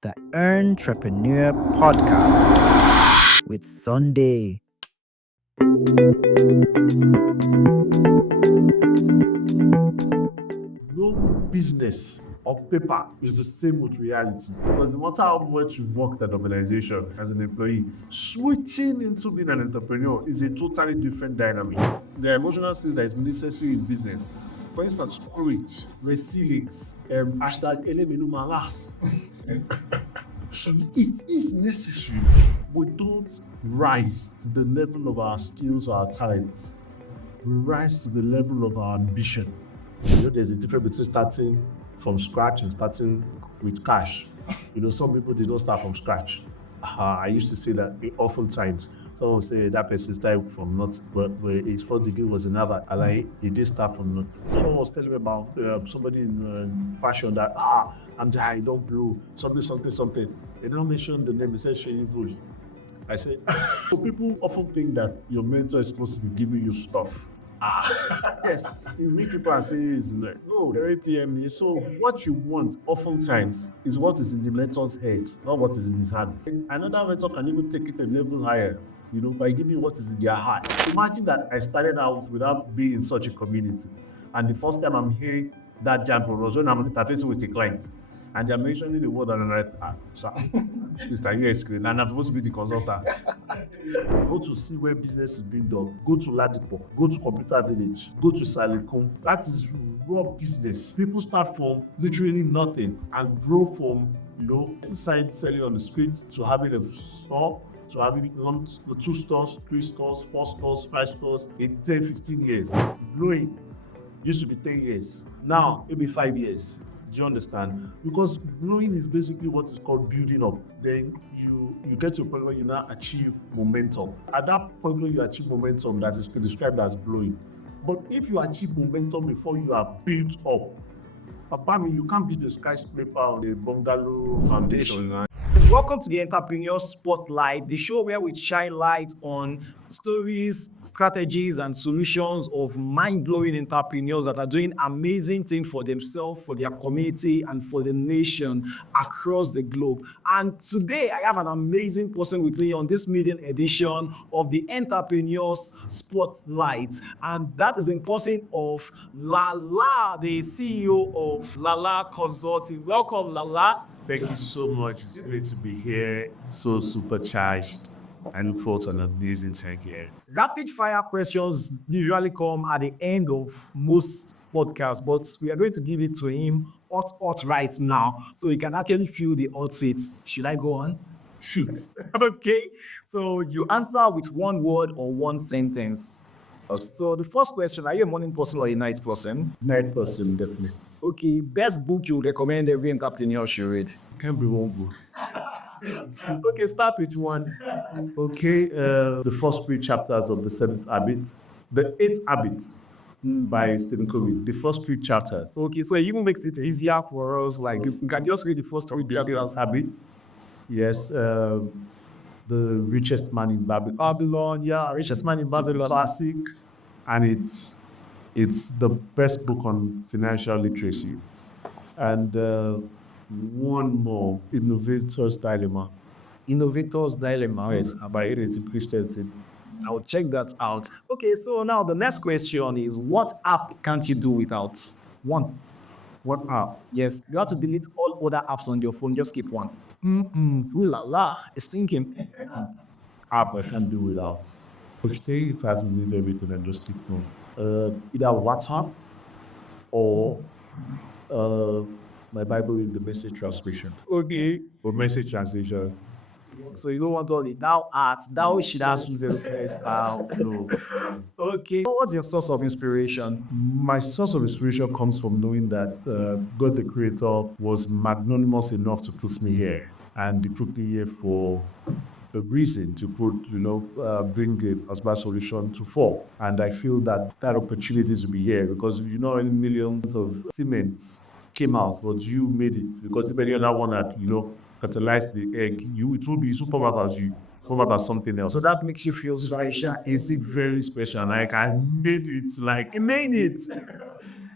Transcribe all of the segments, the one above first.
the EARNtrpreneur Podcast with Sunday. No business on paper is the same with reality, because no matter how much you've worked at an organization as an employee, switching into being an entrepreneur is a totally different dynamic. There are emotional skills that is necessary in business. For instance, courage, resilience, hashtag elemenu malas. It is necessary. We don't rise to the level of our skills or our talents. We rise to the level of our ambition. There's a difference between starting from scratch and starting with cash. Some people did not start from scratch. I used to say that oftentimes. Someone would say that person started from nothing, but his first degree was in Harvard. He did start from nothing. Someone was telling me about somebody in fashion that, I don't blow, something. They don't mention the name, they said Shane Voli. I said, so people often think that your mentor is supposed to be giving you stuff. Yes, you meet people and say, no, everything. So what you want oftentimes is what is in the mentor's head, not what is in his hands. Another mentor can even take it a level higher, by giving you what is in their heart. Imagine that I started out without being in such a community, and the first time I'm hearing that jargon was when I'm interfacing with a client, and they're mentioning the word, and I'm like, sir, Mr. US, and I'm supposed to be the consultant. Go to see where business is being done. Go to Ladipo. Go to Computer Village. Go to Salikun. That is raw business. People start from literally nothing and grow from, sign selling on the streets to having a store, to having 2 stores, 3 stores, 4 stores, 5 stores in 10, 15 years. Blowing used to be 10 years. Now, maybe 5 years. Do you understand? Because blowing is basically what is called building up. Then you get to a point where you now achieve momentum. At that point where you achieve momentum, that is described as blowing. But if you achieve momentum before you are built up, you can't build a skyscraper on a bungalow foundation. Welcome to the Entrepreneur Spotlight, the show where we shine light on stories, strategies, and solutions of mind-blowing entrepreneurs that are doing amazing things for themselves, for their community, and for the nation across the globe. And today, I have an amazing person with me on this maiden edition of the Entrepreneurs Spotlight, and that is the person of Lalaa, the CEO of Lalaa Consulting. Welcome, Lalaa. Thank you so much. It's great to be here. So supercharged. I look forward to an amazing time here. Rapid fire questions usually come at the end of most podcasts, but we are going to give it to him hot right now, so he can actually feel the hot seats. Should I go on? Shoot. Okay. So you answer with one word or one sentence. So the first question, are you a morning person or a night person? Night person, definitely. Okay. Best book you recommend every entrepreneur should read? Can't be one book. Okay, start with one. Okay, the first 3 chapters of the 7th habit, the 8th habit by Stephen Covey. The first 3 chapters. Okay, so it even makes it easier for us. Like you can just read the first 3 habits. Yes, the richest man in Babylon. Babylon, yeah, richest man in Babylon. Classic, and it's the best book on financial literacy. And one more, Innovator's Dilemma. Innovator's Dilemma, yes, by Edith Christensen. I'll check that out. Okay, so now the next question is, what app can't you do without? One. What app? Yes, you have to delete all other apps on your phone. Just keep one. Ooh la la, it's thinking. App I can't do without. Okay, it hasn't need everything and just keep one. Either WhatsApp or my Bible in the message transmission. Okay. Or message translation. So you don't want all the thou art, thou should ask the best. No. Okay. What's your source of inspiration? My source of inspiration comes from knowing that God the Creator was magnanimous enough to put me here, and He put me here for a reason to bring a as bad solution to 4. And I feel that opportunity to be here, because any millions of cements came out, but you made it, because if any other one had fertilize the egg, it will be super bad as you, super as something else. So that makes you feel special. It's very special. Like I made it. Like I made it.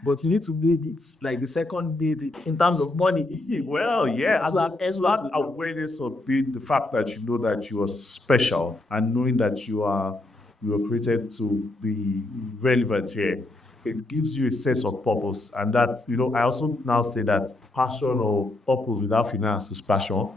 but you need to make it like the second date in terms of money. Well, yeah, As as that awareness of being the fact that you know that you are special and knowing that you are created to be relevant here, it gives you a sense of purpose. And that's, I also now say that passion or purpose without finance is passion,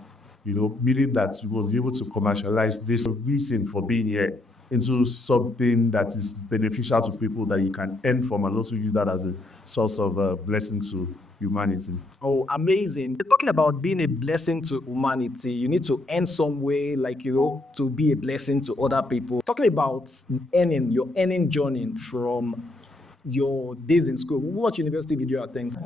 meaning that you will be able to commercialize this reason for being here into something that is beneficial to people that you can earn from and also use that as a source of blessing to humanity. Oh, amazing. You're talking about being a blessing to humanity. You need to earn some way, like, to be a blessing to other people. Talking about earning, your earning journey from your days in school. What university did you attend?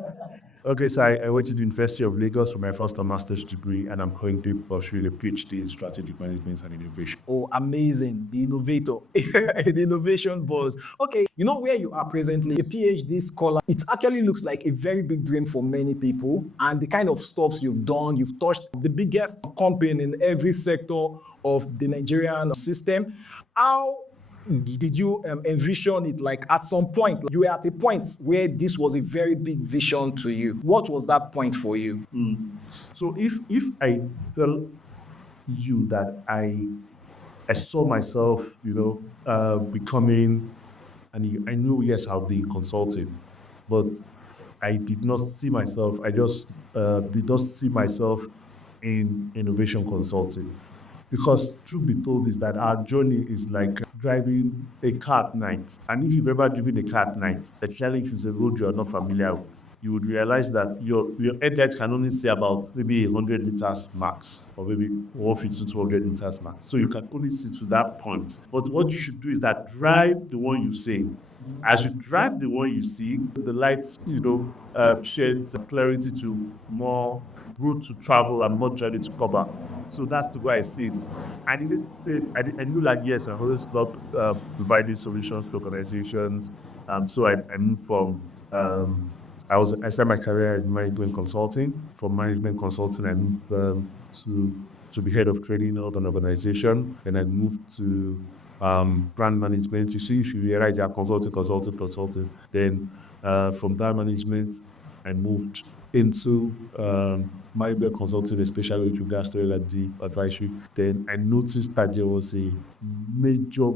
Okay, so I went to the University of Lagos for my first and master's degree, and I'm currently pursuing a PhD in strategic management and innovation. Oh, amazing. The innovator. The innovation boss. Okay, you know where you are presently, a PhD scholar. It actually looks like a very big dream for many people. And the kind of stuffs you've done, you've touched the biggest company in every sector of the Nigerian system. How did you envision it? Like at some point, you were at a point where this was a very big vision to you. What was that point for you? So if I tell you that I saw myself, becoming, and I knew, yes, I'll be consulting, but I did not see myself. I just did not see myself in innovation consulting, because truth be told is that our journey is like driving a car at night. And if you've ever driven a car at night, especially if it's a road you're not familiar with, you would realize that your headlight can only see about maybe 100 meters max, or maybe 150 to 200 meters max. So you can only see to that point. But what you should do is that drive the one you see. As you drive the one you see, the lights, sheds clarity to more route to travel and more journey to cover. So that's the way I see it. I didn't say, I knew like, yes, I always loved providing solutions to organizations. So I moved from, I started my career in management consulting. From management consulting, I moved to be head of training of an organization. Then I moved to brand management. You see, if you realize you're consulting. Then from that management, I moved into management consulting, especially with regards to LRD advisory. Then I noticed that there was a major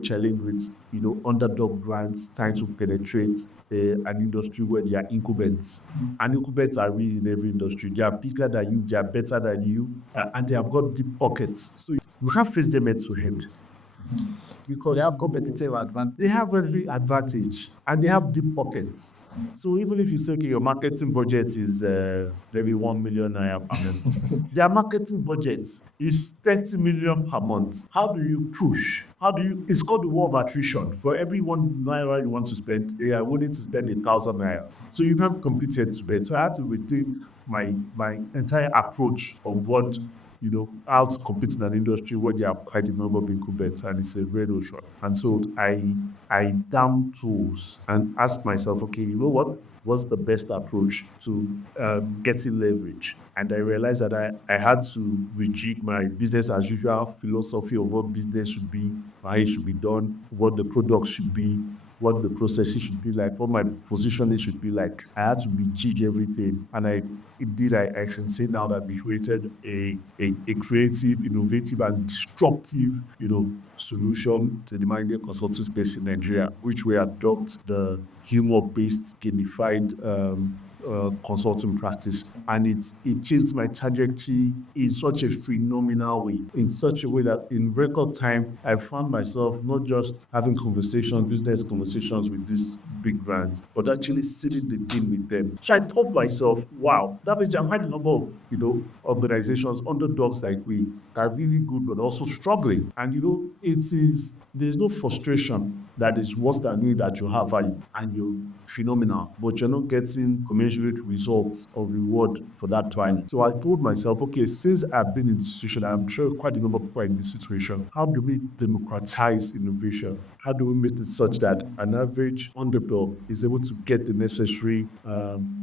challenge with underdog brands trying to penetrate an industry where there are incumbents. And incumbents are really in every industry. They are bigger than you, they are better than you, and they have got deep pockets. So you can't face them head to head, because They have competitive advantage. they have every advantage and they have deep pockets. So even if you say, okay, your marketing budget is maybe 1 million naira per month, their marketing budget is 30 million per month. How do you push? It's called the war of attrition. For every 1 naira you want to spend, you are willing to spend 1,000 naira. So you can't compete head to head. So I had to rethink my entire approach of what, how to compete in an industry where there are quite a number of incumbents and it's a red ocean. And so I down tools and asked myself, okay, you know what? What's the best approach to getting leverage? And I realized that I had to rejig my business as usual philosophy of what business should be, how it should be done, what the product should be, what the processes should be like, what my positioning should be like. I had to rejig everything. And I can say now that we created a creative, innovative, and disruptive, solution to the management consulting space in Nigeria, which we adopt the humor-based gamified consulting practice. And it changed my trajectory in such a phenomenal way, in such a way that in record time, I found myself not just having business conversations with these big brands, but actually sealing the deal with them. So I told myself, wow, that means there are quite a number of, organizations, underdogs like we, that are really good, but also struggling. And, there's no frustration that is worse than knowing that you have value and you're phenomenal, but you're not getting commensurate results or reward for that time. So I told myself, okay, since I've been in this situation, I'm sure quite a number of people are in this situation. How do we democratize innovation? How do we make it such that an average underdog is able to get the necessary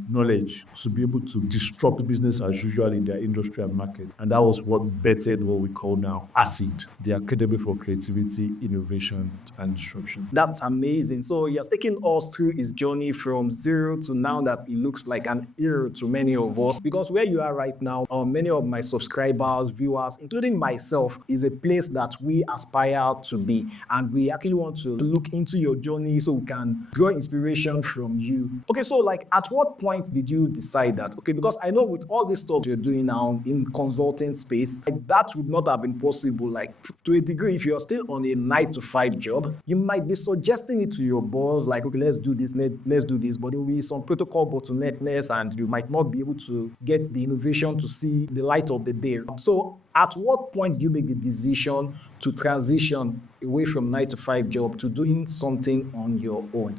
knowledge to be able to disrupt business as usual in their industry and market? And that was what bettered what we call now ACID, the Academy for Creativity, Innovation, innovation and disruption. That's amazing. So he has taken us through his journey from zero to now that it looks like an hero to many of us. Because where you are right now, many of my subscribers, viewers, including myself, is a place that we aspire to be. And we actually want to look into your journey so we can draw inspiration from you. Okay, so like at what point did you decide that? Okay, because I know with all this stuff you're doing now in consulting space, like that would not have been possible. Like to a degree, if you're still on a 9 to 5 job, you might be suggesting it to your boss, like, okay, let's do this, let's do this, but there will be some protocol bottleneckness and you might not be able to get the innovation to see the light of the day. So at what point do you make the decision to transition away from 9 to 5 job to doing something on your own?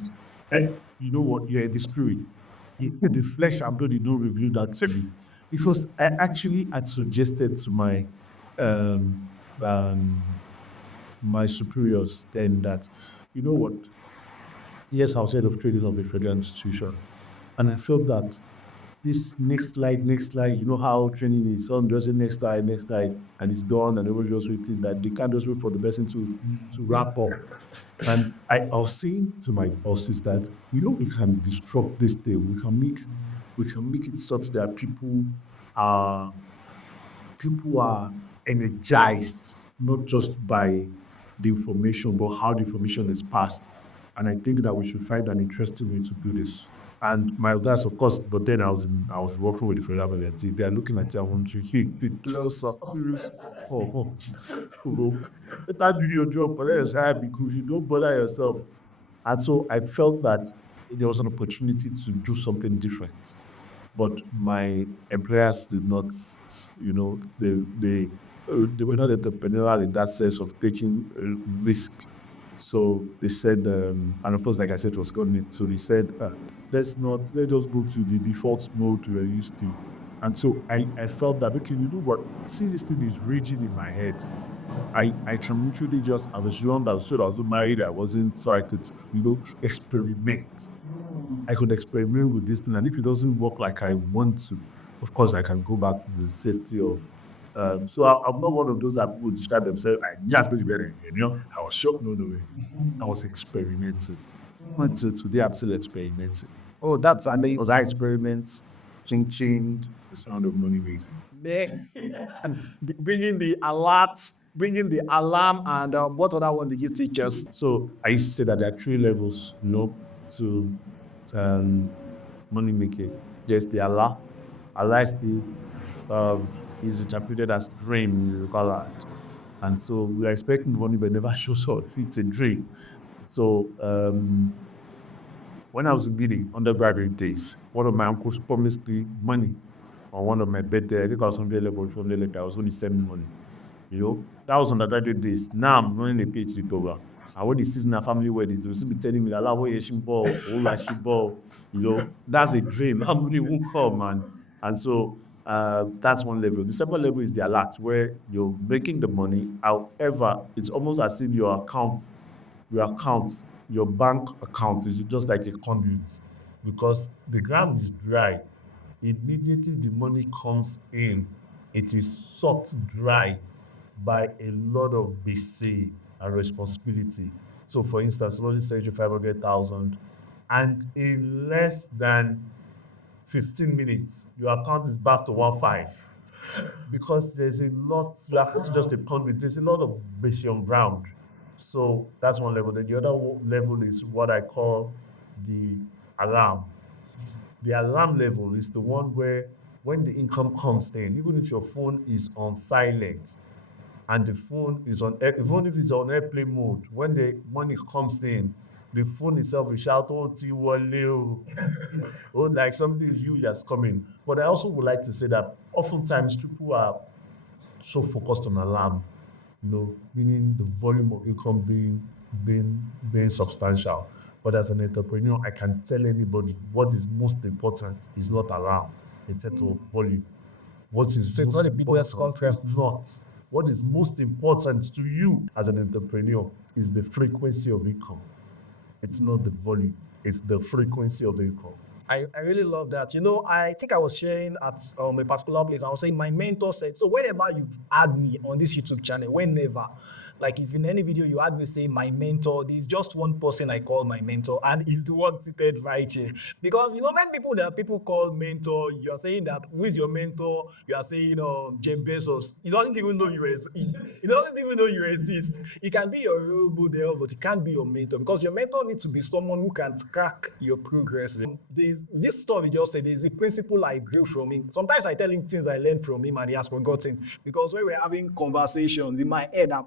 You know what? You're the spirit. The flesh and blood did not reveal that to me. Because I actually had suggested to um, my superiors then that, you know what? Yes, I was head of traders of a federal institution. And I felt that this next slide, you know how training is. Someone does it next slide, and it's done, and everybody just waiting that they can't just wait for the person to wrap up. And I was saying to my bosses that, you know, we can disrupt this thing. We can make it such that are people are energized, not just by the information, but how the information is passed. And I think that we should find an interesting way to do this. And my that's of course, but then I was working with the federal government. They are looking at it and wondering, hey, the closer, better do your job, but let's hire because you don't bother yourself. And so I felt that there was an opportunity to do something different. But my employers did not, you know, they were not entrepreneurial in that sense of taking risk. So they said, and of course, like I said, it was government. So they said, let's just go to the default mode we are used to. And so I felt that, okay, you know what, since this thing is raging in my head, I traumatically I was young, I was also married, so I could, you know, experiment. I could experiment with this thing, and if it doesn't work like I want to, of course, I can go back to the safety of. So I'm not one of those that people describe themselves like, yeah, it's going to be better. You know, I was shocked, no way. I was experimenting. Until today, I'm still experimenting. Oh, that's amazing. Because I experiment, changed the sound of money raising. Bringing the alerts, bringing the alarm, and what other one did you teach us? So I used to say that there are 3 levels, you know, to money making. There's the Allah. Allah is interpreted as dream in the local land. And so we are expecting money but never shows up. It's a dream. So when I was in the undergraduate days, one of my uncles promised me money on one of my birthday. I think I was on the level from the letter. I was only sending money. You know, that was undergraduate days. Now I'm running a PhD program. And when the season of family wedding, they'll still be telling me that you know, that's a dream. How money won't come, man. And so that's one level. The second level is the alert, where you're making the money. However, it's almost as if your bank account is just like a conduit, because the ground is dry. Immediately the money comes in, it is sucked dry by a lot of BC and responsibility. So, for instance, somebody sends you 500,000, and in less than 15 minutes, your account is back to 1.5, because there's a lot. You are not just a conduit. There's a lot of BC on ground. So that's one level. Then the other level is what I call the alarm. The alarm level is the one where when the income comes in, even if your phone is on silent and the phone is on, even if it's on airplane mode, when the money comes in, the phone itself will shout, oh, Tiwale, oh, like something is huge that's coming. But I also would like to say that oftentimes people are so focused on alarm, you know, meaning the volume of income being substantial. But as an entrepreneur, I can tell anybody what is most important is not alarm, it's set of volume. What is So it's not the biggest important is not. What is most important to you as an entrepreneur is the frequency of income. It's not the volume, it's the frequency of the income. I really love that. You know, I think I was sharing at a particular place. I was saying my mentor said, so whenever you've had me on this YouTube channel, whenever, Like if in any video you had me say my mentor, there's just one person I call my mentor, and he's the one seated right here. Because when people call mentor, you are saying that who is your mentor? You are saying Jeff Bezos. He doesn't even know he doesn't even know you exist. He can be your role model, but he can't be your mentor, because your mentor needs to be someone who can track your progress. This stuff he just said is the principle I grew from him. Sometimes I tell him things I learned from him and he has forgotten, because when we're having conversations in my head, I'm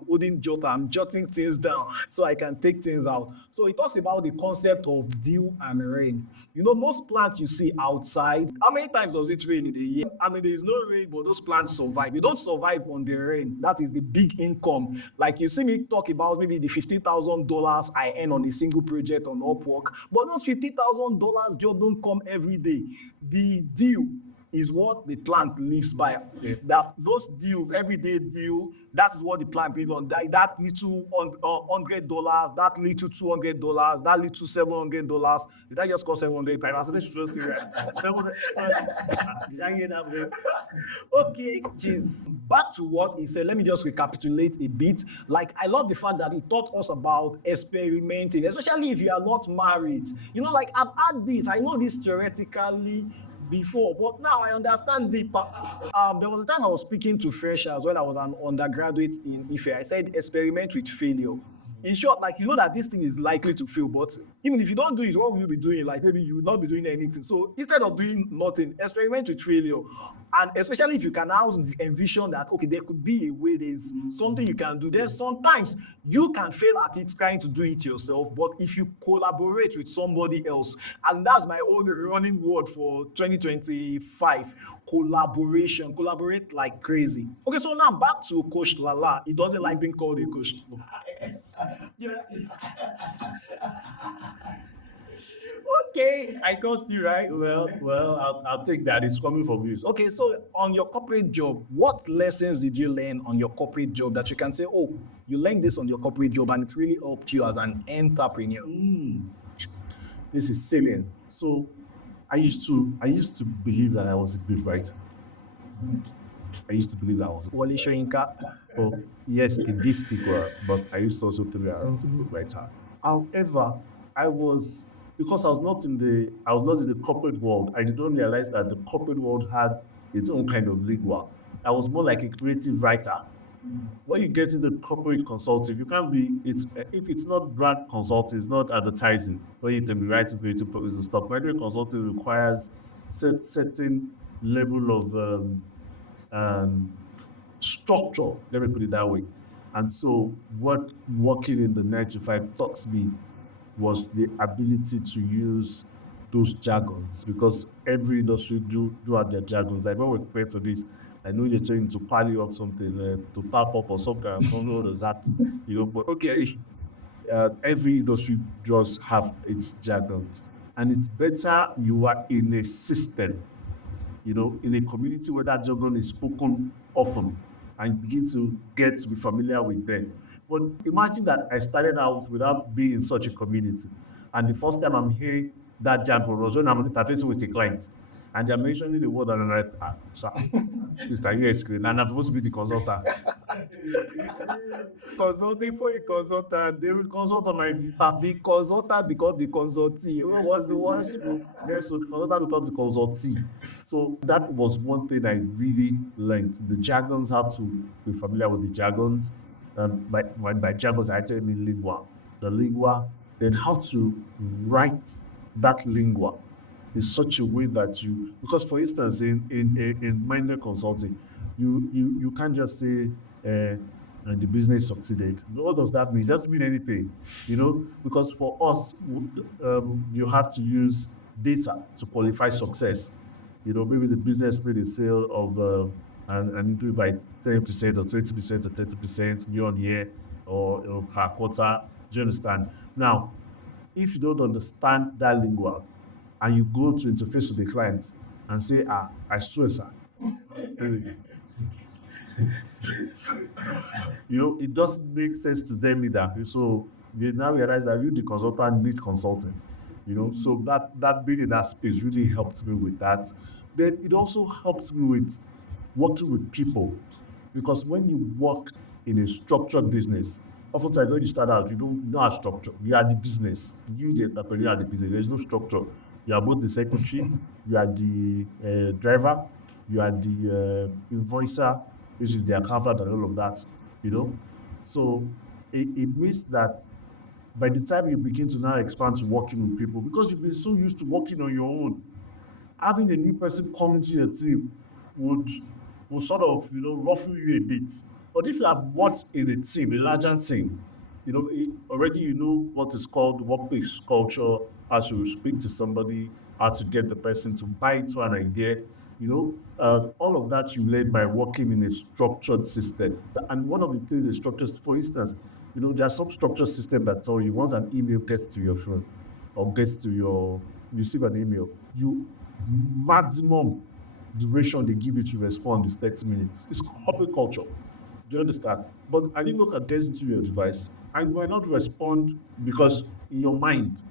jotting things down so I can take things out. So he talks about the concept of dew and rain. Most plants you see outside, how many times does it rain in a year? I mean, there's no rain, but those plants survive. They don't survive on the rain. That is the big income. Like you see me talk about maybe the $50,000 I earn on a single project on Upwork, but those $50,000 just don't come every day. The dew is what the plant lives by. That those deals, everyday deal, that is what the plant lives on. That little $100, that little $200, that little $700. Did I just call 700? I was supposed to say 700. Did I hear that? Bro? Okay, jeez. Back to what he said. Let me just recapitulate a bit. Like, I love the fact that he taught us about experimenting, especially if you are not married. Like I've had this. I know this theoretically before, but now I understand deeper. There was a time I was speaking to freshers when I was an undergraduate in Ife. I said experiment with failure. In short, like that this thing is likely to fail, but even if you don't do it, what will you be doing? Like maybe you will not be doing anything. So instead of doing nothing, experiment with failure. And especially if you can now envision that, okay, there could be a way, there's something you can do. Then sometimes you can fail at it trying to do it yourself, but if you collaborate with somebody else, and that's my own running word for 2025, collaborate like crazy. Okay, so now back to Coach Lalaa. He doesn't like being called a coach. Okay, I got you right. Well, I'll take that. It's coming from you. Okay, so on your corporate job, what lessons did you learn on your corporate job that you can say, oh, you learned this on your corporate job and it really helped you as an entrepreneur? This is salient. So I used to believe that I was a good writer. I used to believe that I was Wale Soyinka. Oh, yes, in this particular, but I used to also believe I was a good writer. However, because I was not in the corporate world, I did not realize that the corporate world had its own kind of lingua. I was more like a creative writer. When you get into corporate consulting, you can't be, if it's not brand consulting, it's not advertising, where you can be writing creative products and stuff. Corporate consulting requires certain level of structure, let me put it that way. And so what working in the 9 to 5 taught me was the ability to use those jargons, because every industry do have their jargons. Like when we prepare for this, I know you're trying to pally up something, to pop up or something, I don't know that, but okay, every industry does have its jargons. And it's better you are in a system, in a community where that jargon is spoken often, and begin to be familiar with them. But imagine that I started out without being in such a community, and the first time I'm hearing that jargon was when I'm interfacing with a client, and they're mentioning the word, and I'm like, sir, Mr. US, and I'm supposed to be the consultant. Consulting for a consultant, they will consult on my visa. The consultant become the consultee. Who was the one? Yes, so the consultant becomes the consultee. So that was one thing I really learned. The jargons, how to be familiar with the jargons. By jargons, I actually mean lingua. The lingua, then how to write that lingua in such a way that because for instance, in minor consulting, you can't just say, and the business succeeded. What does that mean? It doesn't mean anything, because for us, you have to use data to qualify success. Maybe the business made a sale of and improved by 10% or 20% or 30% year on year or per quarter. Do you understand? Now, if you don't understand that lingua and you go to interface with the client and say, I swear, sir, it doesn't make sense to them either. So they now realize that you, the consultant, need consulting. So that being in that space really helped me with that. Then it also helps me with working with people. Because when you work in a structured business, oftentimes when you start out, you don't have structure. You are the business. You, the entrepreneur, are the business. There's no structure. You are both the secretary, you are the driver, you are the invoicer, which is the accountant and all of that, you know. So it means that by the time you begin to now expand to working with people, because you've been so used to working on your own, having a new person come into your team would sort of, ruffle you a bit. But if you have worked in a team, a larger team, already you know what is called workplace culture, how to speak to somebody, how to get the person to buy into an idea, all of that you learn by working in a structured system. And one of the things the structures, for instance, there are some structured systems that tell you once an email gets to your phone or gets to you receive an email, you maximum duration they give you to respond is 30 minutes. It's corporate culture. Do you understand? But I didn't look at this into your device. I might not respond because in your mind,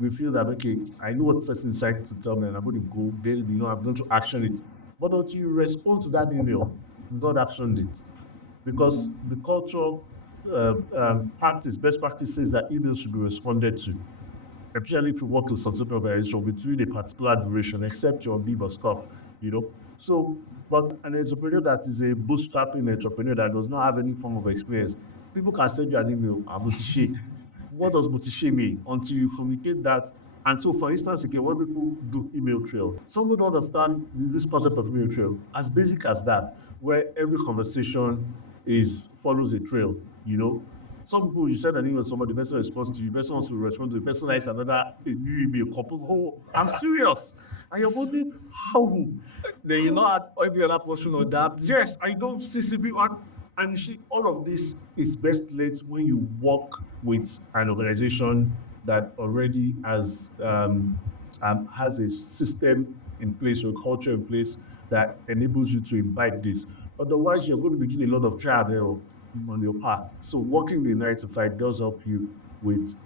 we feel that, okay, I know what's first inside to tell me and I'm going to go, then, I'm going to action it. But until you respond to that email, you've not actioned it. Because the culture best practice says that emails should be responded to, especially if you work in some certain organization between a particular duration, except your leave or stuff, So, but an entrepreneur that is a bootstrapping entrepreneur that does not have any form of experience, people can send you an email, Motishe. What does Motishe mean? Until you communicate that. And so, for instance, again, when people do email trail, some don't understand this concept of email trail as basic as that, where every conversation follows a trail, Some people, you send an email to somebody, the person responds to you, the person wants to respond to the person likes a new email, couple, oh, I'm serious. And you're wondering, how? Then you know every other person or that. Yes, I don't CCP. And you see, all of this is best led when you work with an organization that already has a system in place or a culture in place that enables you to imbibe this. Otherwise, you're going to begin a lot of trial and error on your part. So working the 9 to 5 does help you with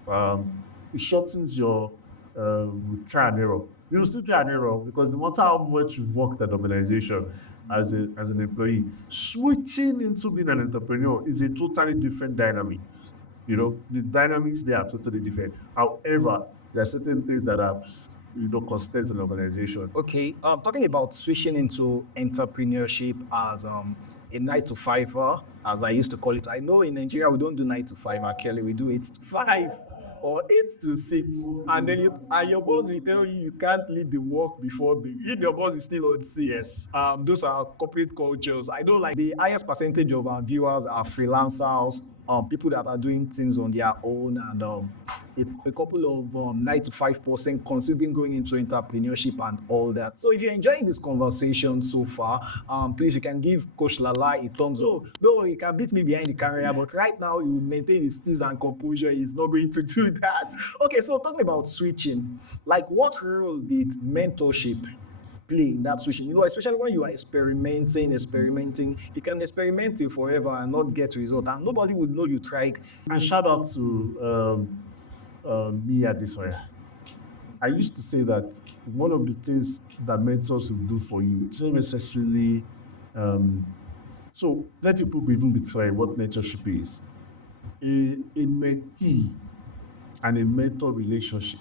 it shortens your trial and error. You will still try and error because no matter how much you've worked at an organization as an employee, switching into being an entrepreneur is a totally different dynamic. The dynamics there are totally different. However, there are certain things that are constant in an organization. Okay, talking about switching into entrepreneurship as a 9 to 5, as I used to call it. I know in Nigeria we don't do 9 to 5, Kelly, we do 8 to 5 or 8 to 6. And then your boss will tell you can't leave the work before if your boss is still on CS. Those are corporate cultures. I know like the highest percentage of our viewers are freelancers, people that are doing things on their own, and a couple of 9 to 5% considering going into entrepreneurship and all that. So if you're enjoying this conversation so far, please you can give Coach Lalaa a thumbs up. No, you can beat me behind the camera, but right now you maintain his steeze and composure. He's not going to do that. Okay, so talking about switching, like what role did mentorship play in that switching? Especially when you are experimenting, you can experiment it forever and not get result, and nobody would know you tried. And shout out to Mia Desoya. I used to say that one of the things that mentors will do for you, it's not necessarily. So let people even be clear what mentorship is. A mentee and a mentor relationship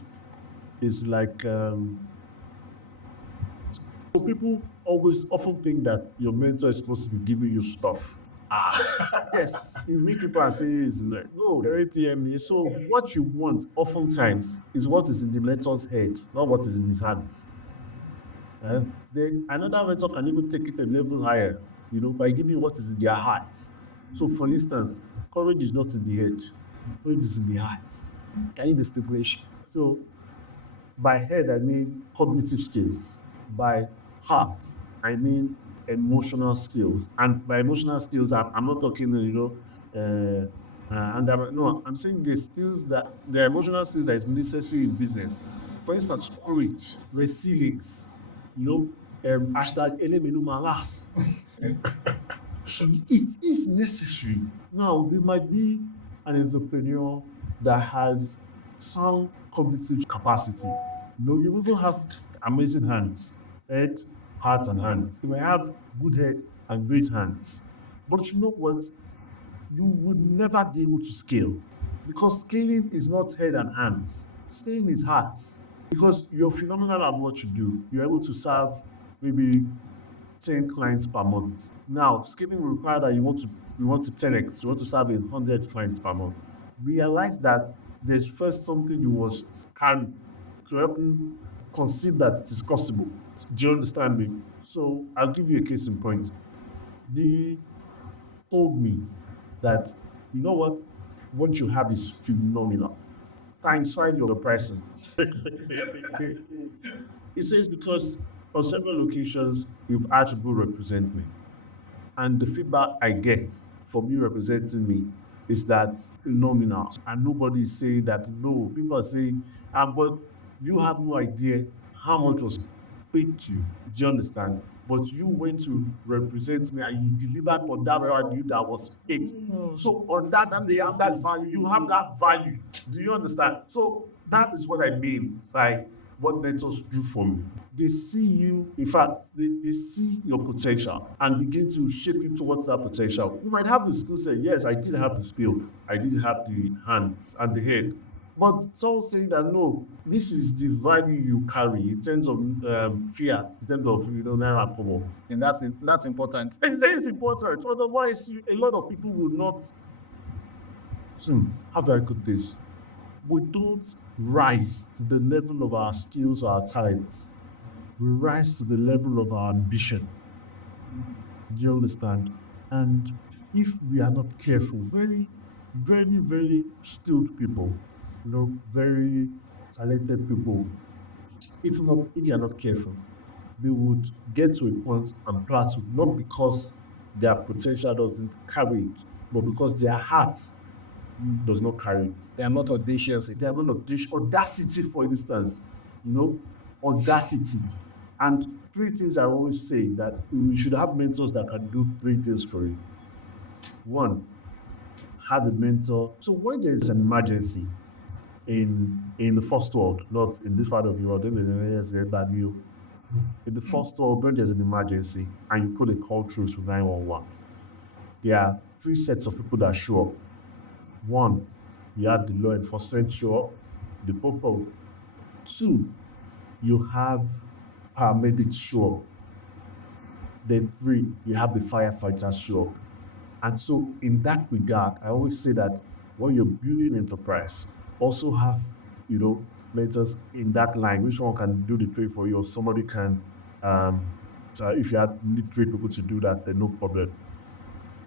is like. So people often think that your mentor is supposed to be giving you stuff. Yes, you meet people and say, no, they're ATM. So what you want oftentimes is what is in the mentor's head, not what is in his hands. Then another mentor can even take it a level higher, by giving you what is in their hearts. So for instance, courage is not in the head, courage is in the heart. Can you distinguish? So by head, I mean cognitive skills. By heart, I mean emotional skills. And by emotional skills, I'm not talking, I'm saying the skills the emotional skills that is necessary in business. For instance, courage, resilience, hashtag #elemenumalas. It is necessary. Now, there might be an entrepreneur that has some cognitive capacity. You even have amazing hands, head, heart, and hands. You may have good head and great hands. But you know what? You would never be able to scale, because scaling is not head and hands. Scaling is hearts, because you're phenomenal at what you do. You're able to serve maybe 10 clients per month. Now, scaling will require that you want to 10x, you want to serve 100 clients per month. Realize that there's first something you must can to help you conceive that it is possible. Do you understand me? So I'll give you a case in point. They told me that, you know what you have is phenomenal. Times 5 your pricing. It says because on several occasions you've had to go represent me. And the feedback I get from you representing me is that phenomenal. And nobody is saying that no. People are saying, but you have no idea how much was paid to you. Do you understand? But you went to represent me and you delivered for that value that was paid. So on that basis, you have that value. Do you understand? So that is what I mean by what mentors do for me. They see you, in fact, they see your potential and begin to shape you towards that potential. You might have the skill set. Yes, I did have the skill. I did have the hands and the head. But someone saying that no, this is the value you carry in terms of fiat, in terms of naira kobo. And that's important. It's important. Otherwise, a lot of people will not. How do I put this? We don't rise to the level of our skills or our talents. We rise to the level of our ambition. Do you understand? And if we are not careful, very, very, very skilled people, very talented people, if they are not careful, they would get to a point and plateau, not because their potential doesn't carry it, but because their heart does not carry it. They are not audacious. They have not audacity, for instance, audacity. And 3 things I always say that we should have mentors that can do 3 things for you. 1, have a mentor. So when there is an emergency in the first world, not in this part of the world, in the first world, when there's an emergency and you put a call through to 911, there are 3 sets of people that show up. 1, you have the law enforcement show up, the popo. 2, you have paramedics show up. Then 3, you have the firefighters show up. And so in that regard, I always say that when you're building enterprise, also have, mentors in that line. Which one can do the trade for you, or somebody can, so if you need 3 people to do that, then no problem.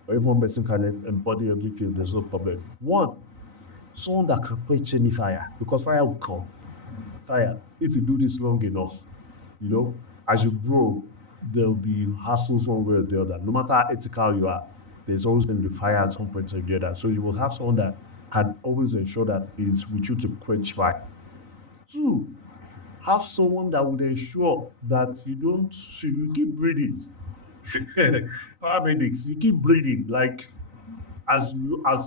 Or if one person can embody everything, there's no problem. 1, someone that can quench any fire, because fire will come. Fire, if you do this long enough, as you grow, there'll be hassles one way or the other. No matter how ethical you are, there's always going to be fire at some point or the other. So you will have someone that can always ensure that is with you to quench fire. 2, have someone that would ensure that you keep breathing. Paramedics, you keep breathing. Like, as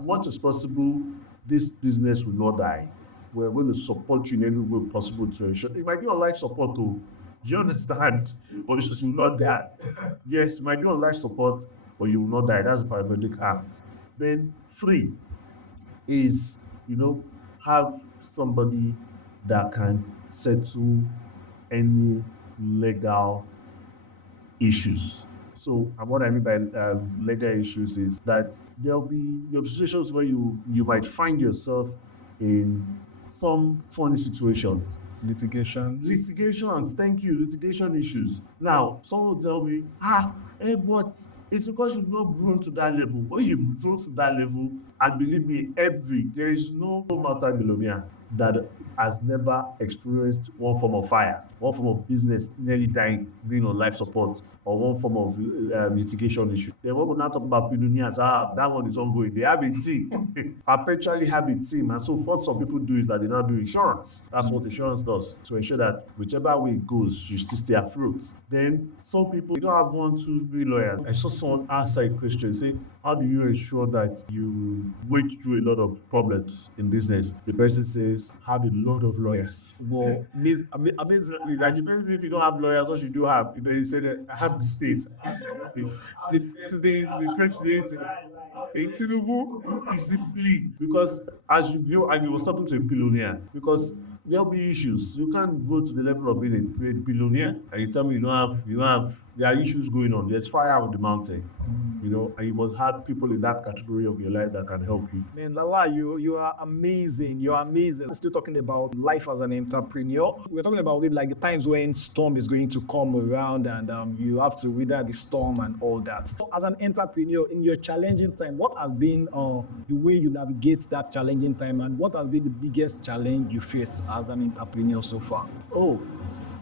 much as possible, this business will not die. We're going to support you in any way possible to ensure. It might be on life support, too. You understand? But you will not die. Yes, it might be on life support, but you will not die. That's the paramedic arm. Then 3 is, have somebody that can settle any legal issues. So, and what I mean by legal issues is that there'll be situations where you might find yourself in some funny situations. Litigations, thank you, litigation issues. Now, someone will tell me, but it's because you've not grown to that level. When you've grown to that level, and believe me, there is no multi-millionaire that has never experienced one form of fire, one form of business nearly dying, being on life support, or one form of litigation issue. Then when we now talk about billionaires, that one is ongoing. They have a team, perpetually have a team. And so what some people do is that they now do insurance. That's what insurance does, to ensure that whichever way it goes, you still stay afloat. Then some people, you don't have 1, 2, 3 lawyers. I saw someone answer a question, say, how do you ensure that you wade through a lot of problems in business? The person says, have a lot of lawyers. Well, Amazingly, that depends if you don't have lawyers, what you do have. You say that I have the states, the presidents, the president, Tinubu is simply because as you was talking to a billionaire, because there'll be issues. You can't go to the level of being a billionaire and you tell me you don't have there are issues going on. There's fire on the mountain, and you must have people in that category of your life that can help you. man, Lala, you are amazing. You're amazing. We're still talking about life as an entrepreneur. We're talking about maybe like the times when storm is going to come around and you have to weather the storm and all that. So as an entrepreneur, in your challenging time, what has been the way you navigate that challenging time, and what has been the biggest challenge you faced as an entrepreneur so far? Oh,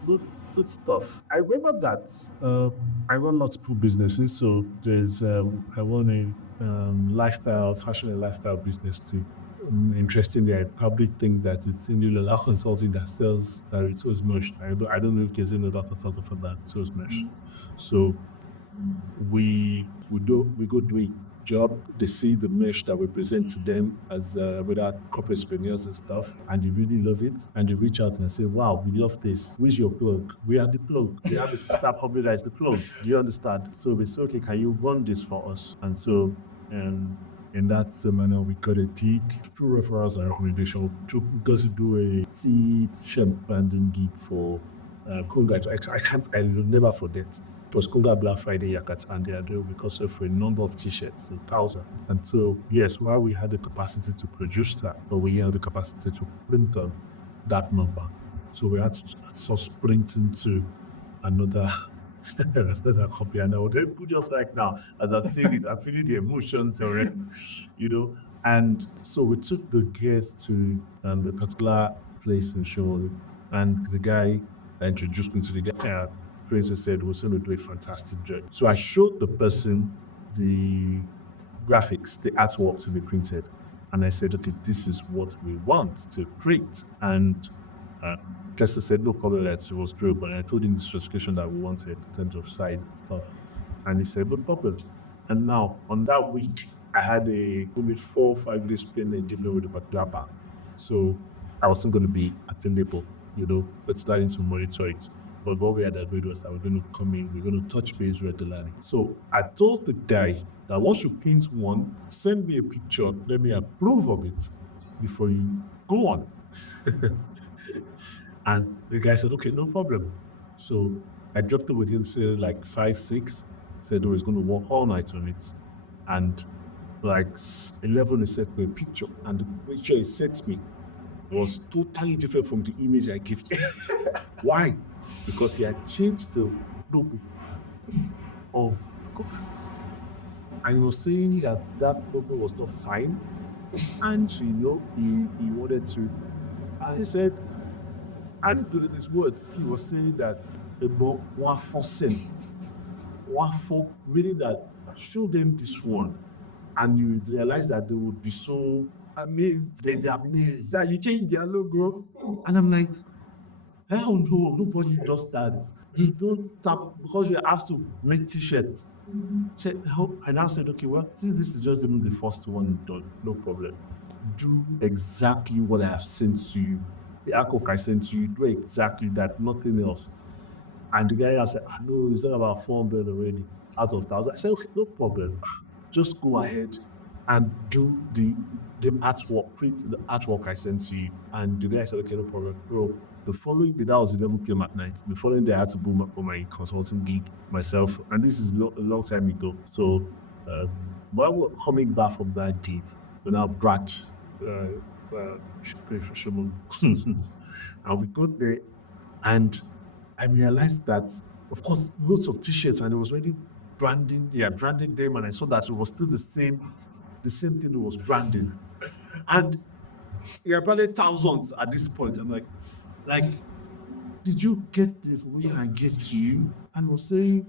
good stuff. I remember that I run multiple businesses. So there's I run a fashion and lifestyle business too. Interestingly, I probably think that it's in Lalaa Consulting that sells it sells merch. I don't know if there's any other consultant for that sells merch. So we go do a job. They see the mesh that we present to them as whether corporate entrepreneurs and stuff, and they really love it. And they reach out and say, "Wow, we love this. Where's your plug? We are the plug. We have a sister company that is the plug. Do you understand?" So we say, "Okay, can you run this for us?" And so, in that manner, we got a gig through referrals and recommendation. We got to do a T-shirt branding gig for Conga. I will never forget. It was Conga Black Friday Yakats, and they are doing because of a number of T-shirts, thousands. And so, yes, while we had the capacity to produce that, but we had the capacity to print on that number. So we had to sprint into another copy. And I would just like now, as I'm saying it, I'm feeling the emotions already, And so we took the guests to a particular place in Seoul, and the guy introduced me to the guy. Princess said was going to do a fantastic job. So I showed the person the graphics, the artwork to be printed. And I said, okay, this is what we want to print. And Tessa said, no problem, that was true. But I told him the specification that we wanted in terms of size and stuff. And he said, no problem. And now, on that week, I had maybe 4 or 5 days spent in dealing with the particular. So I wasn't going to be available, but starting to monitor it. But what we had agreed was that we're going to come in, we're going to touch base regularly. So I told the guy that once you print one, send me a picture, let me approve of it before you go on. And the guy said, okay, no problem. So I dropped it with him, say like 5, 6, said, oh, he's going to work all night on it. And like 11, he sent me a picture, and the picture he sent me was totally different from the image I gave him. Why? Because he had changed the logo of Coca. And he was saying that logo was not fine. And he wanted to. And he said, and in his words, he was saying that about meaning that show them this one, and you would realize that they would be so amazed. They're amazed that you changed their logo. And I'm like, hell no, nobody does that. You don't stop because you have to make T-shirts. And I said, okay, well, since this is just even the first one done, no problem. Do exactly what I have sent to you. The artwork I sent to you, do exactly that, nothing else. And the guy said, no, it's not about 400 already, out of 1,000. I said, okay, no problem. Just go ahead and do the artwork, print the artwork I sent to you. And the guy said, okay, no problem. Bro, the following day, that was 11 p.m. at night. The following day, I had to boom up on my consulting gig myself. And this is a long time ago. So while we're coming back from that gig, we now brought and we got there, and I realized that, of course, lots of T-shirts, and it was already branding them, and I saw that it was still the same thing it was branding. And there are probably thousands at this point. I'm like, did you get the information I gave to you? And I was saying,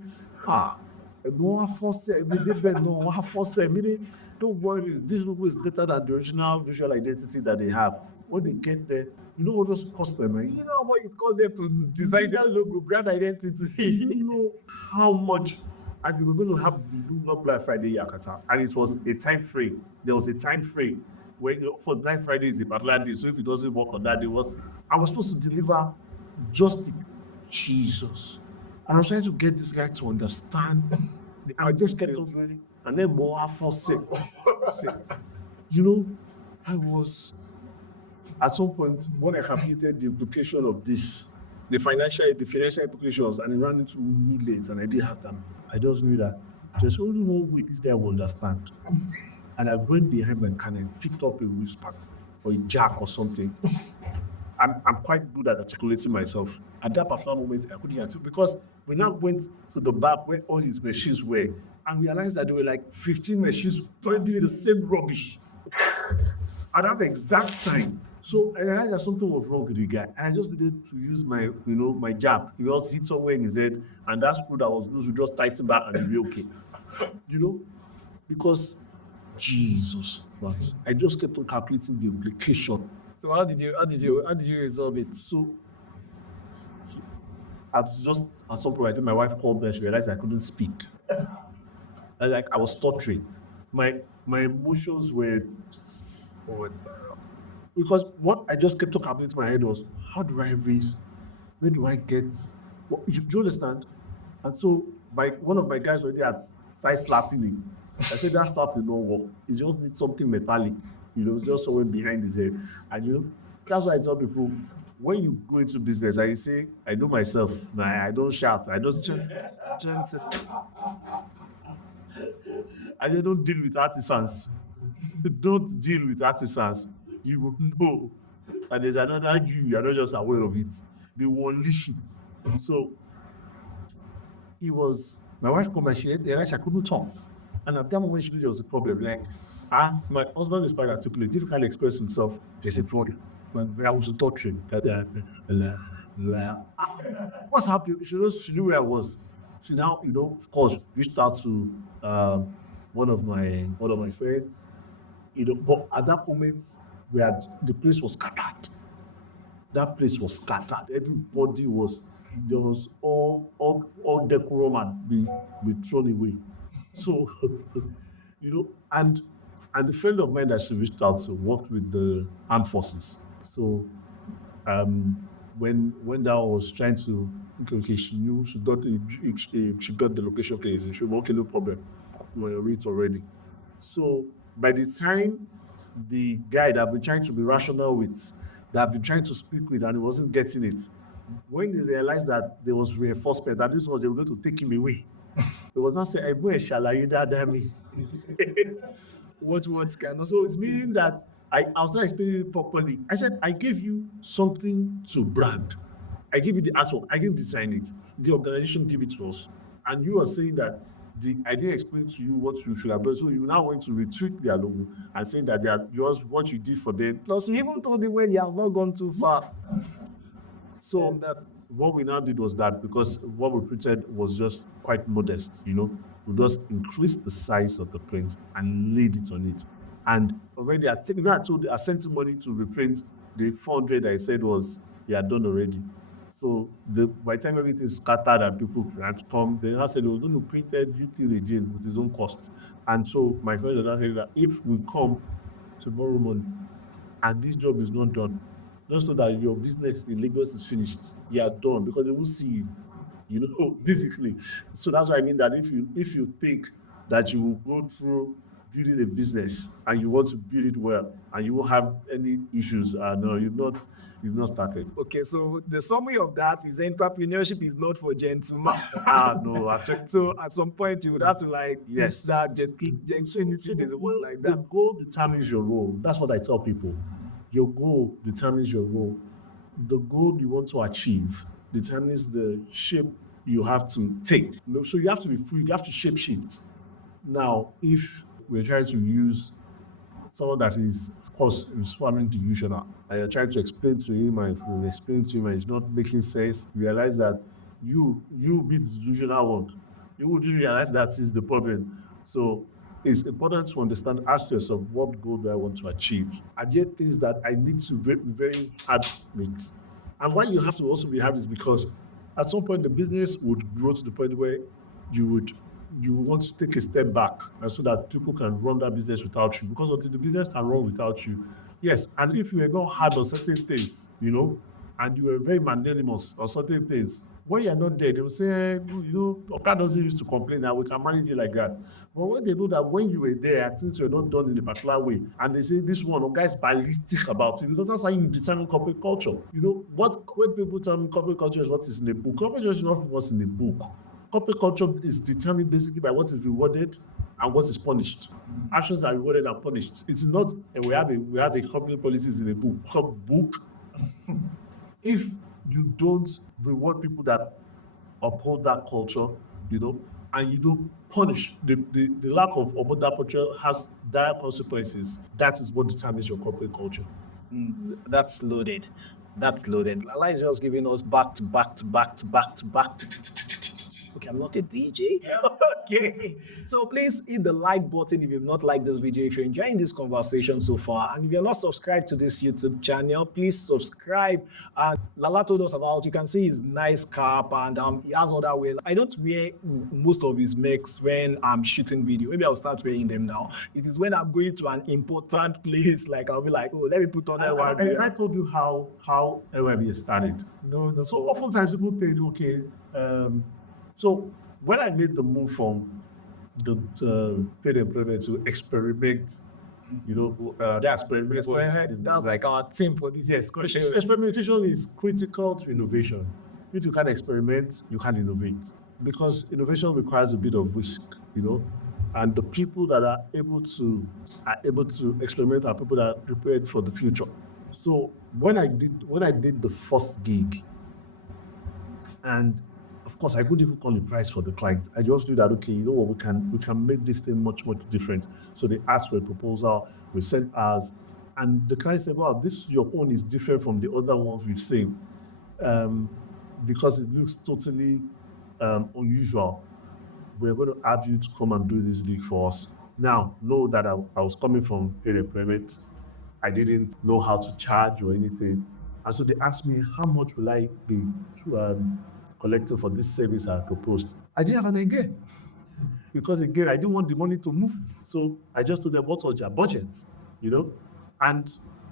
meaning, don't worry, this logo is better than the original visual identity that they have. When they get there, you know what those cost them? You know what it cost them to design their logo, brand identity. You know how much. And we were going to have Black Friday Yakata, and it was a time frame. There was a time frame. for Black Friday is a particular day, so if it doesn't work on that day, I was supposed to deliver just the Jesus. And I was trying to get this guy to understand. And I just kept on going, and then more for sick. I was at some point when I calculated the implication of this, the financial implications, and it ran into me late, and I didn't have them. I just knew that there's only one way this guy will understand. And I went behind my car and picked up a whisper or a jack or something. I'm quite good at articulating myself. At that particular moment, I couldn't answer because we now went to the back where all his machines were and realized that there were like 15 machines doing the same rubbish at that exact time. So I realized that something was wrong with the guy. And I just needed to use my jab. He just hit somewhere in his head, and that screw that was loose, we just tighten back and it'll be okay. Because Jesus, I just kept on calculating the implication. So how did you resolve it? So at some point, I think my wife called me and she realized I couldn't speak. I was stuttering. My emotions were because what I just kept on calculating in my head was, how do I raise? Where do I get? Do you understand? And so one of my guys already had started slapping me. I said that stuff will not work. It just needs something metallic, just someone behind his head. And that's why I tell people, when you go into business, I say, I know myself. I don't shout. I just I don't deal with artisans. Don't deal with artisans. You will know. And there's another you're not just aware of it. They will unleash it. So my wife called me and she realized I couldn't talk. And at that moment, she knew there was a problem. Like, my husband is quite articulate. If he can't express himself, there's a problem. When I was stuttering. What's happening? She knew where I was. She now, of course, reached out to one of my friends. But at that moment, the place was scattered. That place was scattered. Everybody there was all decorum and be thrown away. So, and the friend of mine that she reached out to worked with the armed forces. So, when that was trying to, okay, she knew, she got the location, okay, she was okay, no problem. We were it already. So, by the time the guy that I've been trying to be rational with, that I've been trying to speak with, and he wasn't getting it, when they realized that there was reinforcement, that they were going to take him away, it was not saying, "Where shall I me?" What cannot? So it's meaning that I was not explaining it properly. I said, I gave you something to brand. I gave you the artwork. I didn't design it. The organization gave it to us. And you are saying that I didn't explain to you what you should have done. So you now want to retweet their logo and saying that they are just what you did for them. Plus, you even told him when he has not gone too far. So what we now did was that, because what we printed was just quite modest, we just increased the size of the print and laid it on it. And already I sent him money to reprint the 400 I said he had done already. So by the time everything scattered and people had to come, they now said they were going to print everything again with his own cost. And so my friend was now saying that if we come tomorrow morning and this job is not done, just so that your business in Lagos is finished, you are done, because they will see you, basically. So that's what I mean, that if you think that you will go through building a business and you want to build it well and you won't have any issues, no, you've not started. Okay, so the summary of that is entrepreneurship is not for gentlemen. No. So at some point you would have to yes, that gentility is a word like that. The goal determines your role. That's what I tell people. Your goal determines your role. The goal you want to achieve determines the shape you have to take. So you have to be free. You have to shape shift. Now, if we're trying to use someone that is, of course, swallowing delusional, and you're trying to explain to him, and if you explain to him and it's not making sense, realize that you be the delusional one. You wouldn't realize that is the problem. So it's important to understand, ask yourself, what goal do I want to achieve? Are there things that I need to be very hard with? And why you have to also be hard is because at some point the business would grow to the point where you would you want to take a step back and so that people can run that business without you. Because until the business can run without you, yes. And if you were not hard on certain things, and you were very magnanimous on certain things, when you're not there, they will say, Oka doesn't used to complain that we can manage it like that. But when they know that when you were there, things were not done in a particular way, and they say this one, Oga is ballistic about it, because that's how you determine corporate culture. When people tell me corporate culture is what is in a book, corporate culture is not what's in a book. Corporate culture is determined basically by what is rewarded and what is punished. Actions are rewarded and punished. It's not, and we have a company policies in a book. If you don't reward people that uphold that culture, and you don't punish the lack of uphold that culture has dire consequences, that is what determines your corporate culture. That's loaded. Lalaa is just giving us back to back to back to back to back. Okay, I'm not a DJ. Okay. So please hit the like button if you've not liked this video. If you're enjoying this conversation so far, and if you're not subscribed to this YouTube channel, please subscribe. And Lalaa told us about, you can see his nice cap, and he has other ways. I don't wear most of his makes when I'm shooting video. Maybe I'll start wearing them now. It is when I'm going to an important place, like I'll be like, oh, let me put on that one. I told you how LYB started. No. So oftentimes people think, okay, so when I made the move from the paid employment to experiment, That's like our team for this. Yes, experimentation is critical to innovation. If you can't experiment, you can't innovate, because innovation requires a bit of risk, and the people that are able to experiment are people that are prepared for the future. So when I did the first gig, and of course, I couldn't even call a price for the client. I just knew that, okay, we can make this thing much, much different. So they asked for a proposal, we sent ours, and the client said, wow, your own is different from the other ones we've seen, because it looks totally unusual. We're going to have you to come and do this gig for us. Now, know that I was coming from paid employment. I didn't know how to charge or anything. And so they asked me, how much will I be collecting for this service I proposed? I didn't have an idea, because again, I didn't want the money to move. So I just told them what was their budget, and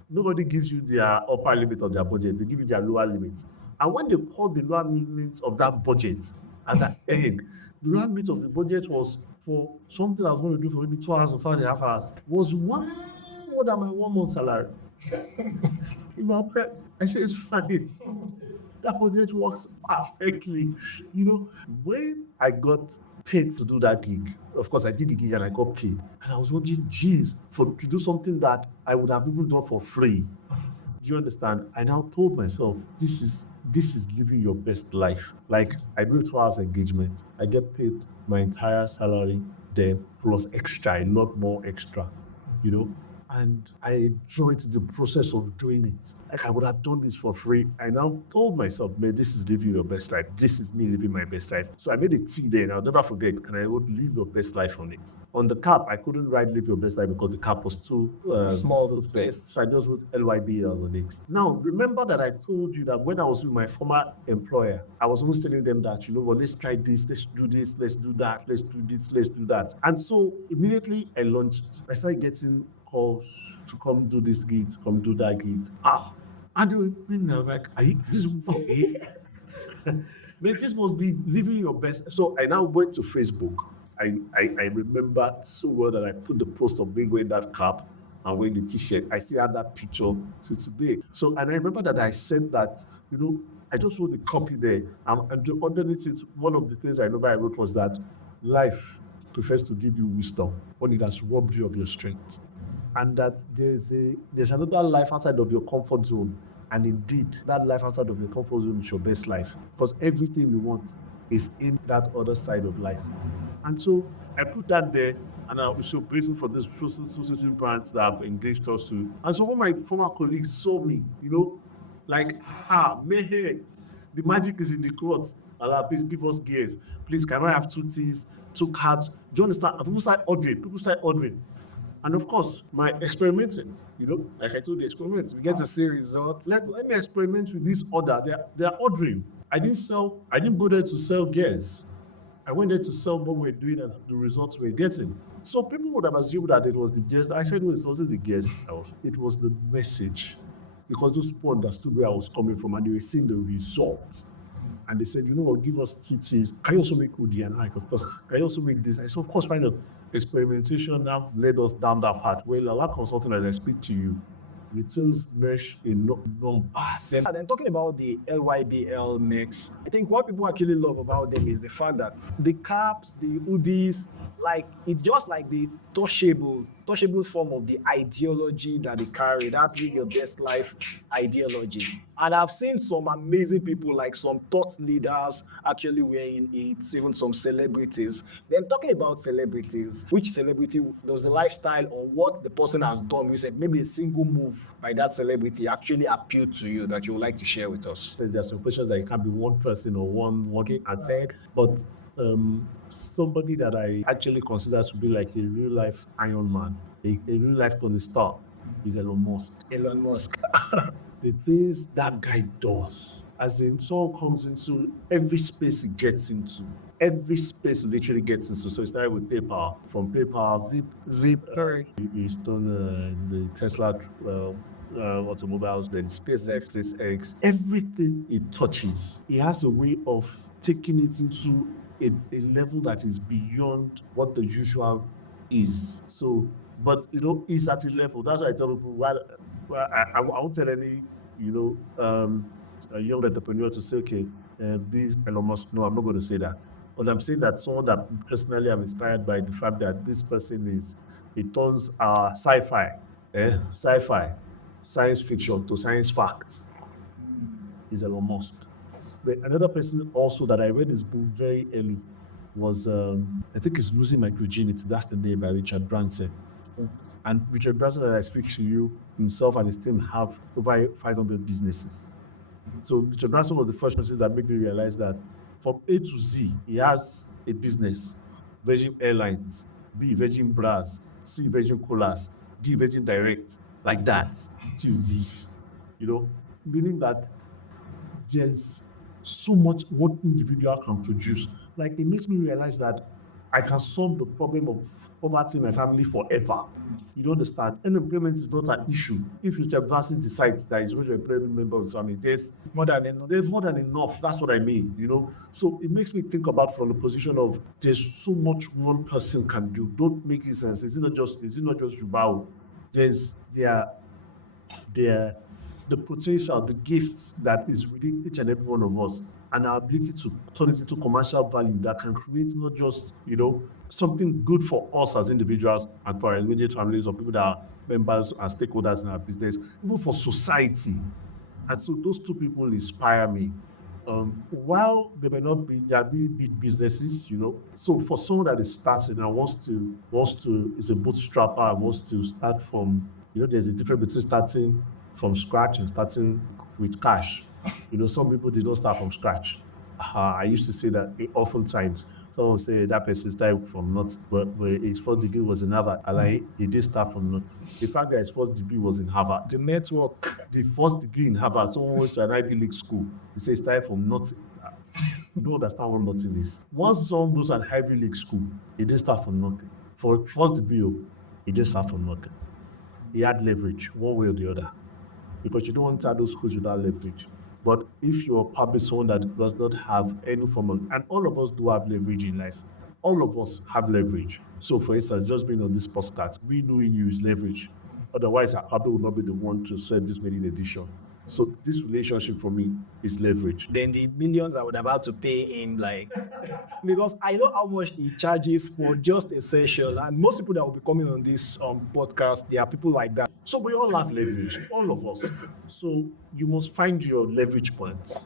nobody gives you their upper limit of their budget. They give you their lower limit. And when they called the lower limit of that budget at that end, the lower limit of the budget was for something I was going to do for maybe 2 hours or 5.5 hours, was more than my 1 month salary. In my head, I said, it's fine. That budget works perfectly. When I got paid to do that gig, of course I did the gig and I got paid. And I was wondering, geez, to do something that I would have even done for free. Do you understand? I now told myself, this is living your best life. Like, I do a 2 hours engagement. I get paid my entire salary, then plus extra, a lot more extra, and I enjoyed the process of doing it. Like, I would have done this for free. I now told myself, man, this is living your best life. This is me living my best life. So I made a T there, and I'll never forget, and I wrote live your best life on it. On the cap, I couldn't write live your best life because the cap was too small to space. So I just wrote LYBL on it. Now, remember that I told you that when I was with my former employer, I was always telling them that, let's try this, let's do this, let's do that, let's do this, let's do that. And so immediately I launched. I started getting calls to come do this gig, to come do that gig. And they were like, this is for me. This must be living your best. So I now went to Facebook. I remember so well that I put the post of me wearing that cap and wearing the t-shirt. I still had that picture to today. So, and I remember that I said that, I just wrote the copy there. And underneath it, one of the things I remember I wrote was that life prefers to give you wisdom when it has robbed you of your strength. And that there's another life outside of your comfort zone. And indeed, that life outside of your comfort zone is your best life. Because everything you want is in that other side of life. And so I put that there, and I'm so grateful for this social brands that have engaged us to. And so when my former colleagues saw me, like, man, the magic is in the clothes. Allah, please give us gears. Please, can I have 2 teas, 2 cards? Do you understand? And people start ordering. And of course, my experimenting, like I told you, experiment. We get to see results. Let me experiment with this order. They're ordering. I didn't bother to sell gears. I went there to sell what we're doing and the results we're getting. So people would have assumed that it was the guest. I said, no, it wasn't the guest house. It was the message. Because those people understood where I was coming from and they were seeing the results. And they said, you know what, give us TTs. Can you also make OD? And I, of course, can you also make this? I said, of course, why not? Experimentation now led us down that path. Well, Lalaa Consulting, as I speak to you, returns mesh in numbers. And then talking about the LYBL mix, I think what people actually love about them is the fact that the caps, the hoodies, like it's just like the touchable form of the ideology that they carry, that live your best life ideology. And I've seen some amazing people, like some thought leaders actually wearing it, even some celebrities. Then talking about celebrities, which celebrity does the lifestyle or what the person has done, you said maybe a single move by that celebrity actually appealed to you that you would like to share with us? There are some questions that it can't be one person or one working outside, but somebody that I actually consider to be like a real life Iron Man, a real life Tony Stark, is Elon Musk. Elon Musk. The things that guy does, as in someone comes into every space he gets into, every space he literally gets into. So he started with PayPal, from PayPal, Zip, he's done the Tesla automobiles, then SpaceX, everything he touches, he has a way of taking it into a level that is beyond what the usual is. So, but he's at a level. That's why I tell people, I won't tell any, a young entrepreneur to say, okay, this Elon Musk. No, I'm not going to say that. But I'm saying that someone that personally I'm inspired by the fact that this person it turns sci-fi, science fiction to science facts, is Elon Musk. But another person also that I read his book very early was, I think it's Losing My Virginity. That's the name, by Richard Branson. And Richard Branson, that I speak to you, himself and his team have over 500 businesses. So Richard Branson was the first person that made me realize that from A to Z, he has a business. Virgin Airlines, B, Virgin Bras, C, Virgin Colas, D, Virgin Direct, like that, to Z. Meaning that there's so much what individual can produce. Like, it makes me realize that I can solve the problem of poverty in my family forever. You understand? Unemployment is not an issue. If Richard Branson decides that he's going to employ a member of his family, there's more than enough. That's what I mean, So it makes me think about from the position of there's so much one person can do. Don't make it sense. Is it not just Yubao? There's the potential, the gifts that is within each and every one of us, and our ability to turn it into commercial value that can create not just, something good for us as individuals and for our immediate families or people that are members and stakeholders in our business, even for society. And so those two people inspire me. While they may not be, they are big businesses, So for someone that is starting and wants to is a bootstrapper and wants to start from, there's a difference between starting from scratch and starting with cash. Some people did not start from scratch. I used to say that oftentimes. Someone would say that person started from nothing, but his first degree was in Harvard. He did start from nothing. The fact that his first degree was in Harvard, The network. the first degree in Harvard, someone went to an Ivy League school. He says started from nothing. You don't understand what nothing is. Once someone goes to an Ivy League school, he didn't start from nothing. For first degree, he didn't start from nothing. He had leverage, one way or the other. Because you don't want to enter those schools without leverage. But if you're probably someone that does not have any form of, and all of us do have leverage in life. All of us have leverage. So for instance, just being on this podcast, we knowing you is leverage. Otherwise, I probably would not be the one to set this maiden edition. So this relationship for me is leverage. Then the millions I would have had to pay him, because I know how much he charges for just a session. And most people that will be coming on this podcast, they are people like that. So we all have leverage, all of us. So you must find your leverage points.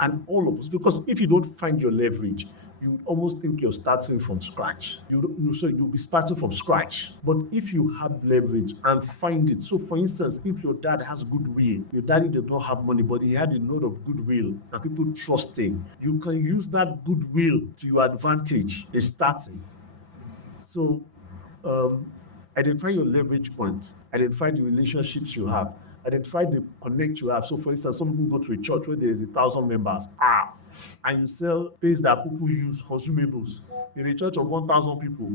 And all of us, because if you don't find your leverage, you would almost think you're starting from scratch. You'll be starting from scratch. But if you have leverage and find it, so for instance, if your dad has goodwill, your daddy did not have money, but he had a note of goodwill and people trust him, you can use that goodwill to your advantage in starting. So identify your leverage points, identify the relationships you have, identify the connect you have. So for instance, some people go to a church where there is 1,000 members. and you sell things that people use, consumables, in a church of 1,000 people.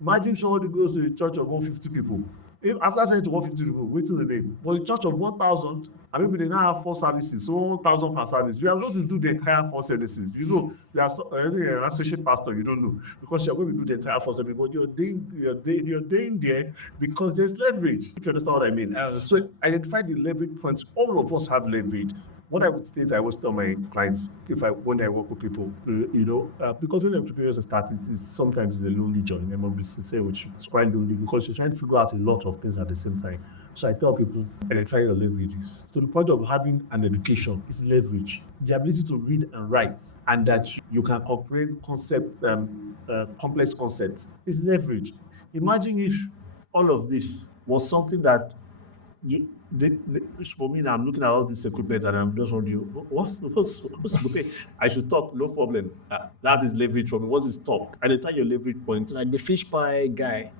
Imagine somebody goes to a church of 150 people. If after selling to 150 people, waiting the name. But a church of 1,000, and maybe they now have 4 services, so 1,000 per service. You are going to do the entire 4 services. You know, you are an associate pastor, you don't know, because you are going to do the entire 4 services. But you're doing there because there's leverage. If you understand what I mean. So identify the leverage points. All of us have leverage. What I would say is I always tell my clients when I work with people, because when entrepreneurs are starting, sometimes it's a lonely journey. I'm going to be sincere with you. It's quite lonely because you're trying to figure out a lot of things at the same time. So I tell people, identify your leverages. So the point of having an education is leverage. The ability to read and write, and that you can comprehend complex concepts is leverage. Imagine if all of this was something that for me now, I'm looking at all this equipment and I'm just wondering, what's okay? I should talk, no problem. That is leverage for me. What's his talk? Identify your leverage points. Like the fish pie guy.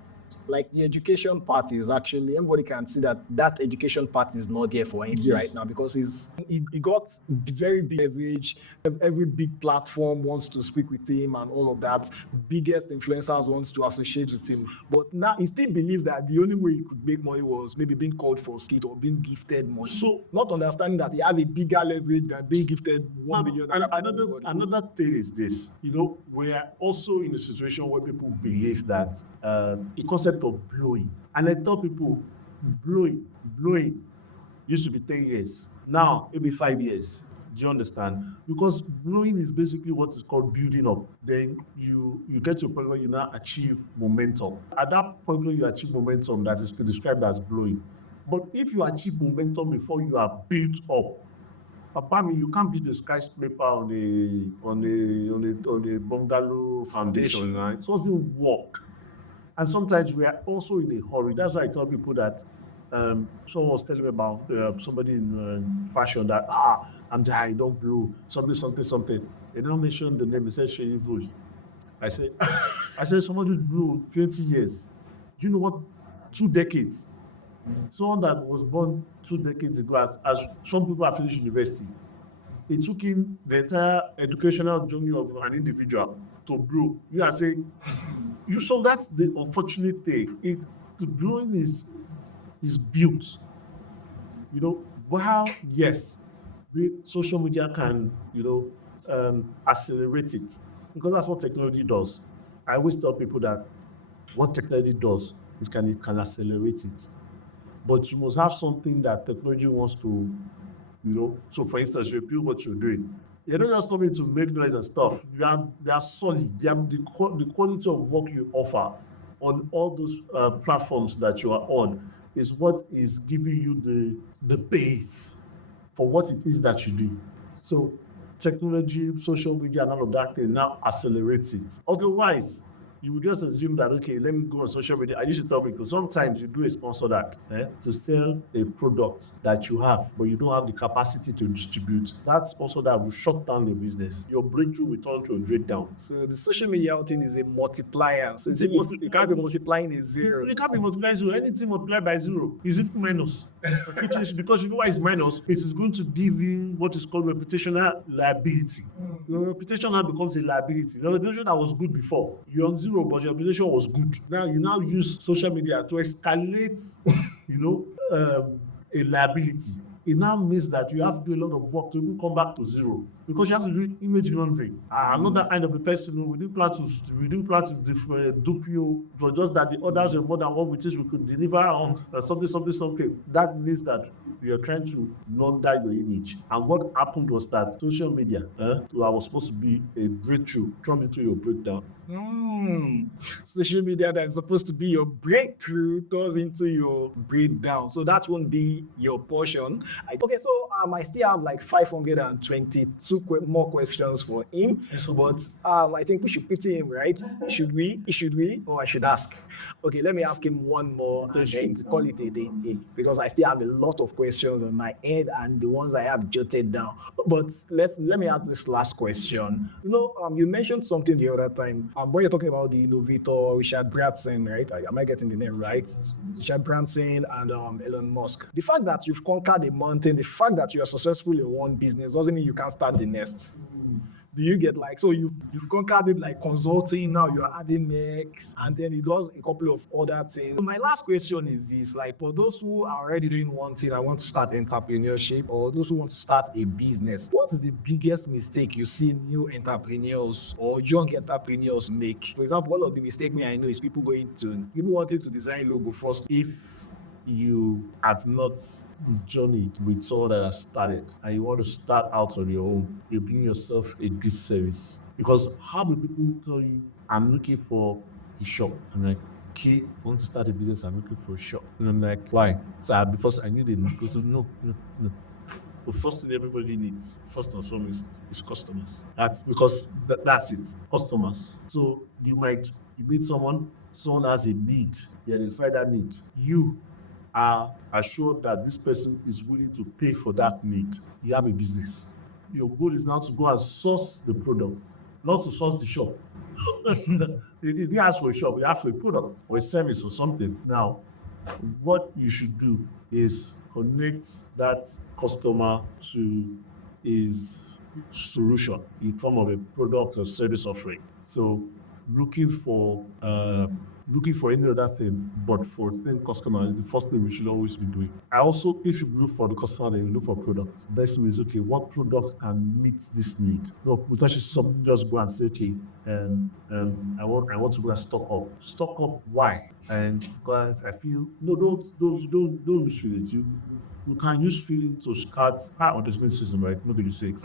Like the education part is actually, everybody can see that education part is not there for him right now, because he got very big leverage. Every big platform wants to speak with him and all of that. Biggest influencers wants to associate with him. But now he still believes that the only way he could make money was maybe being called for a skit or being gifted money. So not understanding that he has a bigger leverage than being gifted 1 million. Another thing is this, we are also in a situation where people believe that the concept of blowing, and I tell people blowing used to be 10 years, now maybe 5 years. Do you understand? Because blowing is basically what is called building up. Then you get to a point where you now achieve momentum. At that point where you achieve momentum, that is described as blowing. But if you achieve momentum before you are built up, Papa, you can't build a skyscraper on a bungalow foundation, right? It doesn't work. And sometimes we are also in a hurry. That's why I tell people that someone was telling me about somebody in fashion that I'm there, I don't blow something. They don't mention the name. They said Shady Voy. I said somebody blew 20 years. Do you know what? 2 decades. Someone that was born 2 decades ago, as some people have finished university, it took in the entire educational journey of an individual to blow. You are saying, so that's the unfortunate thing. The blowing is built. While yes, social media can accelerate it, because that's what technology does. I always tell people that what technology does is it can accelerate it. But you must have something that technology wants to, So for instance, you build what you're doing. You're not just coming to make noise and stuff. They are solid. The quality of work you offer on all those platforms that you are on is what is giving you the base for what it is that you do. So technology, social media, and all of that thing now accelerates it. Otherwise, you would just assume that, okay, let me go on social media. I used to tell people, sometimes you do a sponsor that to sell a product that you have, but you don't have the capacity to distribute. That sponsor that will shut down your business. Your breakthrough will turn to a breakdown. So the social media thing is a multiplier. So you can't be multiplying a zero. You can't be multiplying zero. Anything multiplied by zero is equal minus. Which is because you know why it's minus, it is going to give you what is called reputational liability. Your reputation now becomes a liability. Your reputation that was good before, you're on zero, but your reputation was good. Now you use social media to escalate, a liability. It now means that you have to do a lot of work to even come back to zero, because you have to do image laundering. Another kind of a person, we didn't plan to dupe you, but just that the others were more than what we think we could deliver on something. That means that we are trying to launder your image. And what happened was that social media was supposed to be a breakthrough turned into your breakdown. Social media that is supposed to be your breakthrough turns into your breakdown. So that won't be your portion. I still have like 522 more questions for him. But I think we should pity him, right? Should we? Or I should ask? Okay, let me ask him one more and then to call it a day. Because I still have a lot of questions on my head and the ones I have jotted down. But let me ask this last question. You mentioned something the other time. When you're talking about the innovator, Richard Branson, right? Am I getting the name right? Richard Branson and Elon Musk. The fact that you've conquered a mountain, the fact that you are successful in one business doesn't mean you can't start the next. Do you get like, so you've conquered it like consulting, now you're adding next, and then it does a couple of other things. So my last question is this, like for those who are already doing one thing, I want to start entrepreneurship, or those who want to start a business, what is the biggest mistake you see new entrepreneurs or young entrepreneurs make? For example, one of the mistake I know is people wanting to design logo first. If you have not journeyed with someone that has started and you want to start out on your own, you're doing yourself a disservice. Because how many people tell you, I'm looking for a shop? I'm like, okay, I want to start a business, I'm looking for a shop. And I'm like, why? So because I knew they need. Because no. The first thing everybody needs, first and foremost, is customers. That's because that's it, customers. So you meet someone has a need, you identify that need. You are assured that this person is willing to pay for that need. You have a business. Your goal is now to go and source the product, not to source the shop. You didn't ask for a shop, you ask for a product or a service or something. Now, what you should do is connect that customer to his solution in form of a product or service offering. So looking for any other thing, but for the customer is the first thing we should always be doing. I also, if you look for the customer, then you look for products. That means, okay, what product can meet this need? No, we touch something, just go and say, okay, I want to go and stock up. Stock up, why? And because I feel, no, don't use feeling. You can use feeling to start on this system, right? Nobody sakes.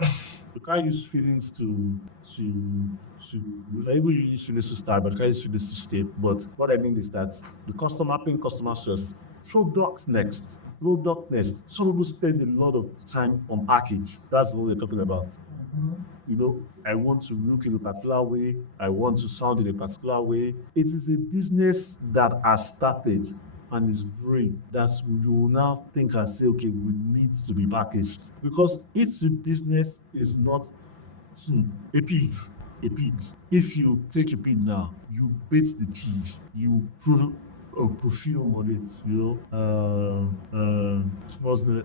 You can't use feelings to even use feelings to start, but you can't use feelings to stay. But what I mean is that the customer paying customer first, product next. Some people spend a lot of time on package. That's what they're talking about. You know, I want to look in a particular way. I want to sound in a particular way. It is a business that has started and is growing that you will now think and say, okay, we need to be packaged. Because if the business is not a pig, if you take a pig now, you bait the pig, you perfume on it, you know, what's that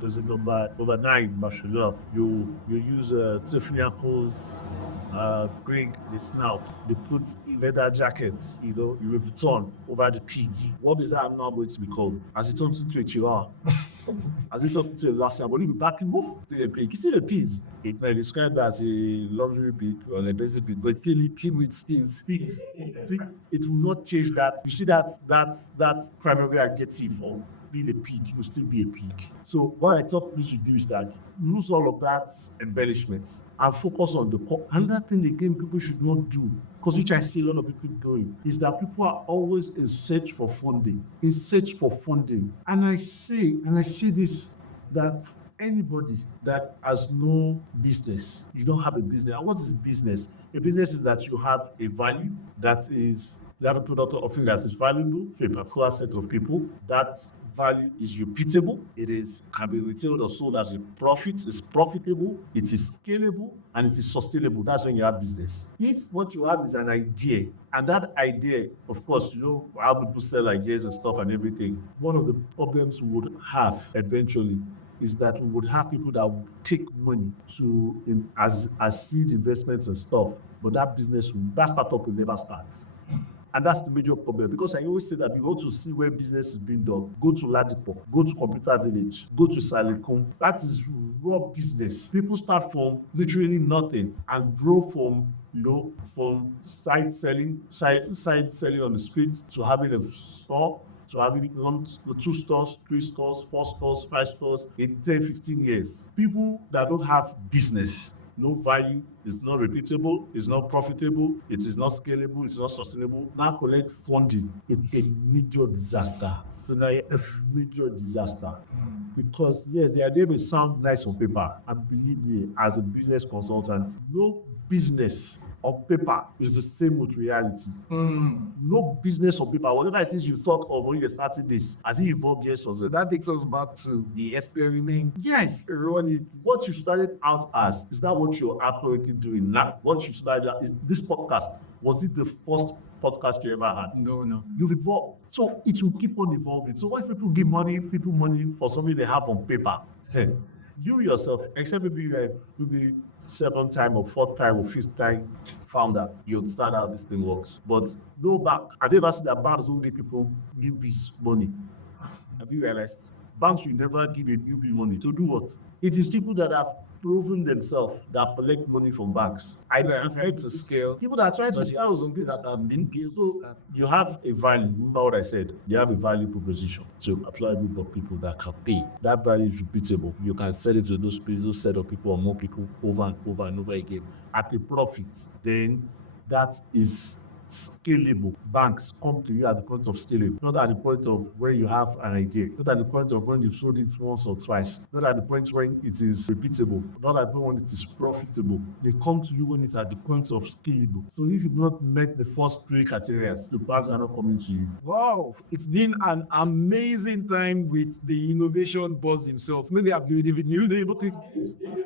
does it number 9, mashallah. You use Tiffany Apple's bring the snout, they put leather jackets, you know, you return over the pig. What is that now going to be called? As it turns into a chihuahua. As it turns into a last year, but you be back and move to the pig. You see the pig? It may be described as a luxury pig or a basic pig, but it's still a pig with skins. See, it will not change that. You see that primary adjective of being a pig, you will still be a pig. So what I thought you should do is that lose all of that embellishments and focus on the core. Another thing again people should not do, because which I see a lot of people doing, is that people are always in search for funding. And I say this, that anybody that has no business, you don't have a business. And what is business? A business is that you have a value that is, you have a product or offering that is valuable to a particular set of people. That value is repeatable, can be retailed or sold as a profit, it's profitable, it is scalable, and it is sustainable. That's when you have business. If what you have is an idea, and that idea, of course, you know how people sell ideas and stuff and everything, one of the problems we would have eventually is that we would have people that would take money as seed investments and stuff, but that startup will never start. And that's the major problem, because I always say that if you want to see where business is being done, go to Ladipo, go to Computer Village, go to Salikun. That is raw business. People start from literally nothing and grow from side selling on the streets to having a store, to having 2 stores, 3 stores, 4 stores, 5 stores in 10, 15 years. People that don't have business, no value, it's not repeatable, it's not profitable, it is not scalable, it's not sustainable, now collect funding. It's a major disaster. So now a major disaster. Because yes, the idea may sound nice on paper, and believe me, as a business consultant, no business on paper is the same with reality. No business on paper, whatever it is you thought of when you started this, as it evolved years or so. That takes us back to the experiment. Yes, run it. What you started out as, is that what you're currently doing now? What you started out, is this podcast, was it the first podcast you ever had? No. You've evolved. So it will keep on evolving. So why people give money for something they have on paper? Hey, You yourself, except maybe you are maybe seventh time or fourth time or fifth time founder, you understand how this thing works. But no bank. Have you ever seen that banks don't give people newbies money? Have you realized? Banks will never give a newbie money. To do what? It is people that have proven themselves that collect money from banks. I are trying to scale. People that are trying to But there scale are some people that have been built. so you have a value. Remember what I said? You have a value proposition to apply a group of people that can pay. That value is repeatable. You can sell it to those people, those set of people or more people over and over and over again at a profit. Then that is scalable. Banks come to you at the point of scaling, not at the point of where you have an idea, not at the point of when you've sold it once or twice, not at the point when it is repeatable, not at the point when it is profitable. They come to you when it's at the point of scalable. So if you've not met the first three criteria, the banks are not coming to you. Wow, it's been an amazing time with the innovation boss himself. Maybe I've been able to.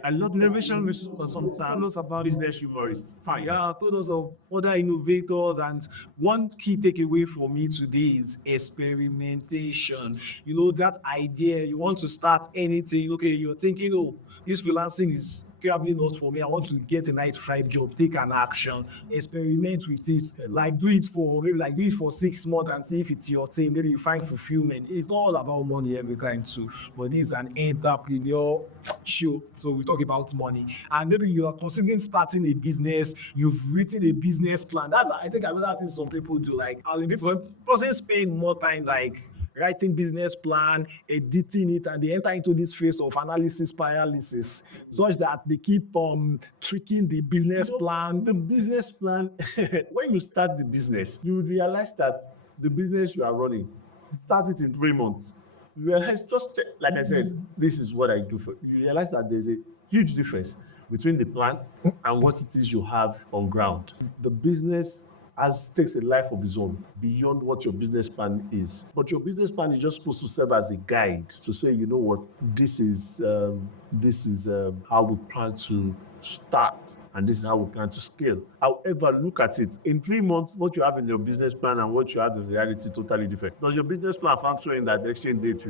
I love innovation sometimes. Tell us about Business humorist. Fine. Yeah, told us of other innovators, and one key takeaway for me today is experimentation. You know, that idea, you want to start anything, okay, you're thinking, oh, this freelancing is probably not for me. I want to get a 9 to 5 job, take an action, experiment with it, like do it for 6 months and see if it's your thing. Maybe you find fulfillment. It's not all about money every time too, but it's an entrepreneur show. So we talk about money. And maybe you are considering starting a business, you've written a business plan. That's I think another thing some people do. Like I'll be for person spend more time like writing business plan, editing it, and they enter into this phase of analysis paralysis, such that they keep tweaking the business plan. The business plan, when you start the business, you realize that the business you are running, start it in 3 months. You realize, just like I said, this is what I do for you. Realize that there's a huge difference between the plan and what it is you have on ground. The business takes a life of its own beyond what your business plan is. But your business plan is just supposed to serve as a guide to say, you know what, this is how we plan to start, and this is how we plan to scale. However, look at it. In 3 months, what you have in your business plan and what you have in reality totally different. Does your business plan factor in that the exchange date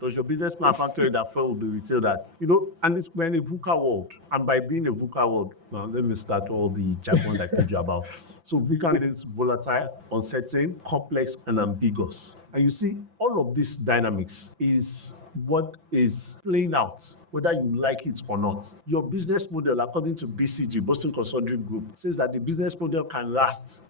does your business plan factor in that fuel will be retailed at? You know, and we're in a VUCA world. And by being a VUCA world, now let me start all the jargon I told you about. So VUCA means volatile, uncertain, complex, and ambiguous. And you see, all of these dynamics is what is playing out, whether you like it or not. Your business model, according to BCG, Boston Consulting Group, says that the business model can last,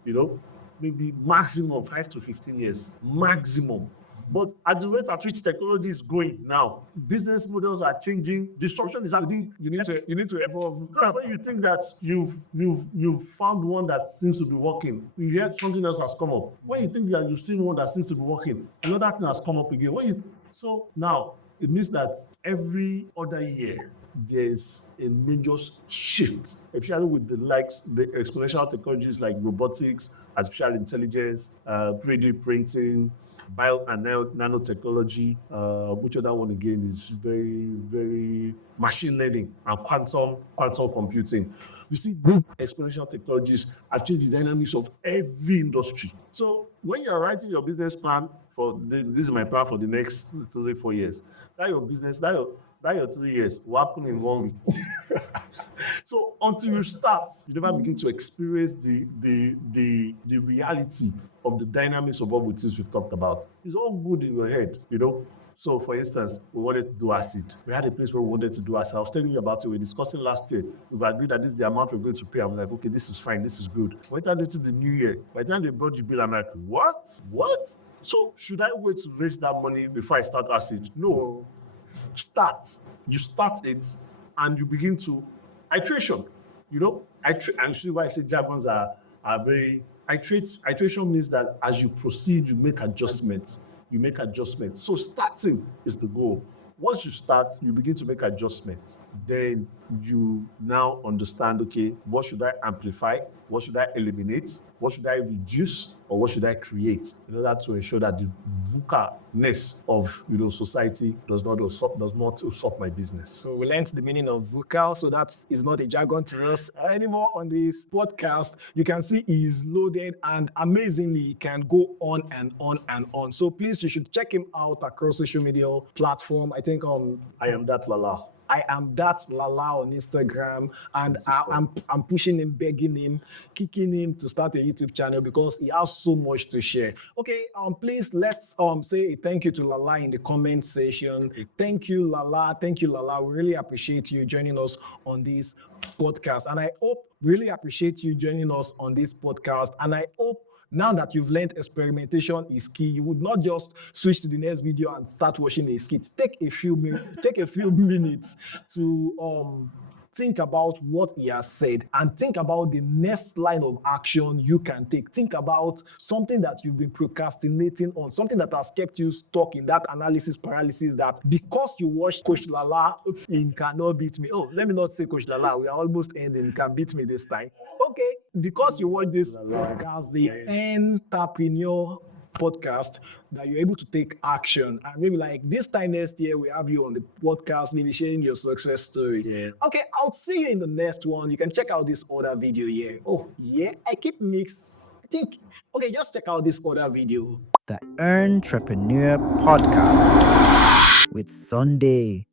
maybe maximum 5 to 15 years, maximum. But at the rate at which technology is going now, business models are changing. Disruption is happening. You need to evolve. When you think that you've found one that seems to be working, you hear something else has come up. When you think that you've seen one that seems to be working, another thing has come up again. So now it means that every other year there's a major shift, especially with the exponential technologies like robotics, artificial intelligence, 3D printing, bio and nanotechnology, which other one again is very, very machine learning and quantum computing. You see, these exponential technologies have changed the dynamics of every industry. So when you're writing your business plan this is my plan for the next 3-4 years, that your 3 years will happen in 1 week. So until you start, you never begin to experience the reality of the dynamics of all the things we've talked about. It's all good in your head, So, for instance, we wanted to do acid. We had a place where we wanted to do acid. I was telling you about it. We were discussing last year. We've agreed that this is the amount we're going to pay. I was like, okay, this is fine. This is good. We entered into the new year. By the time they brought the bill, I'm like, what? So, should I wait to raise that money before I start acid? No. Start. You start it, and you begin to iteration. And see why I say jargons are very iteration means that as you proceed, you make adjustments. So starting is the goal. Once you start, you begin to make adjustments. Then you now understand, okay, what should I amplify? What should I eliminate? What should I reduce? Or what should I create in order to ensure that the VUCA-ness of society does not usurp my business? So we learned the meaning of vocal, so that is not a jargon to us anymore on this podcast. You can see he is loaded and amazingly he can go on and on and on. So please, you should check him out across social media platform. I think I am that Lalaa. I am that Lalaa on Instagram, and I'm pushing him, begging him, kicking him to start a YouTube channel because he has so much to share. Okay, please let's say a thank you to Lalaa in the comment section. Thank you, Lalaa. We really appreciate you joining us on this podcast, and I hope really appreciate you joining us on this podcast, and I hope now that you've learned experimentation is key, you would not just switch to the next video and start watching a skit. Take a few minutes to think about what he has said and think about the next line of action you can take. Think about something that you've been procrastinating on, something that has kept you stuck in that analysis paralysis, that because you watched Coach Lalaa in Cannot Beat Me. Oh, let me not say Coach Lalaa. We are almost ending. You can beat me this time. Okay, because you watch this podcast, the EARNtrpreneur Podcast, that you're able to take action. And maybe like this time next year, we have you on the podcast, maybe sharing your success story. Yeah. Okay, I'll see you in the next one. You can check out this other video here. Oh, yeah, I keep mixed. I think, okay, just check out this other video. The EARNtrpreneur Podcast with Sunday.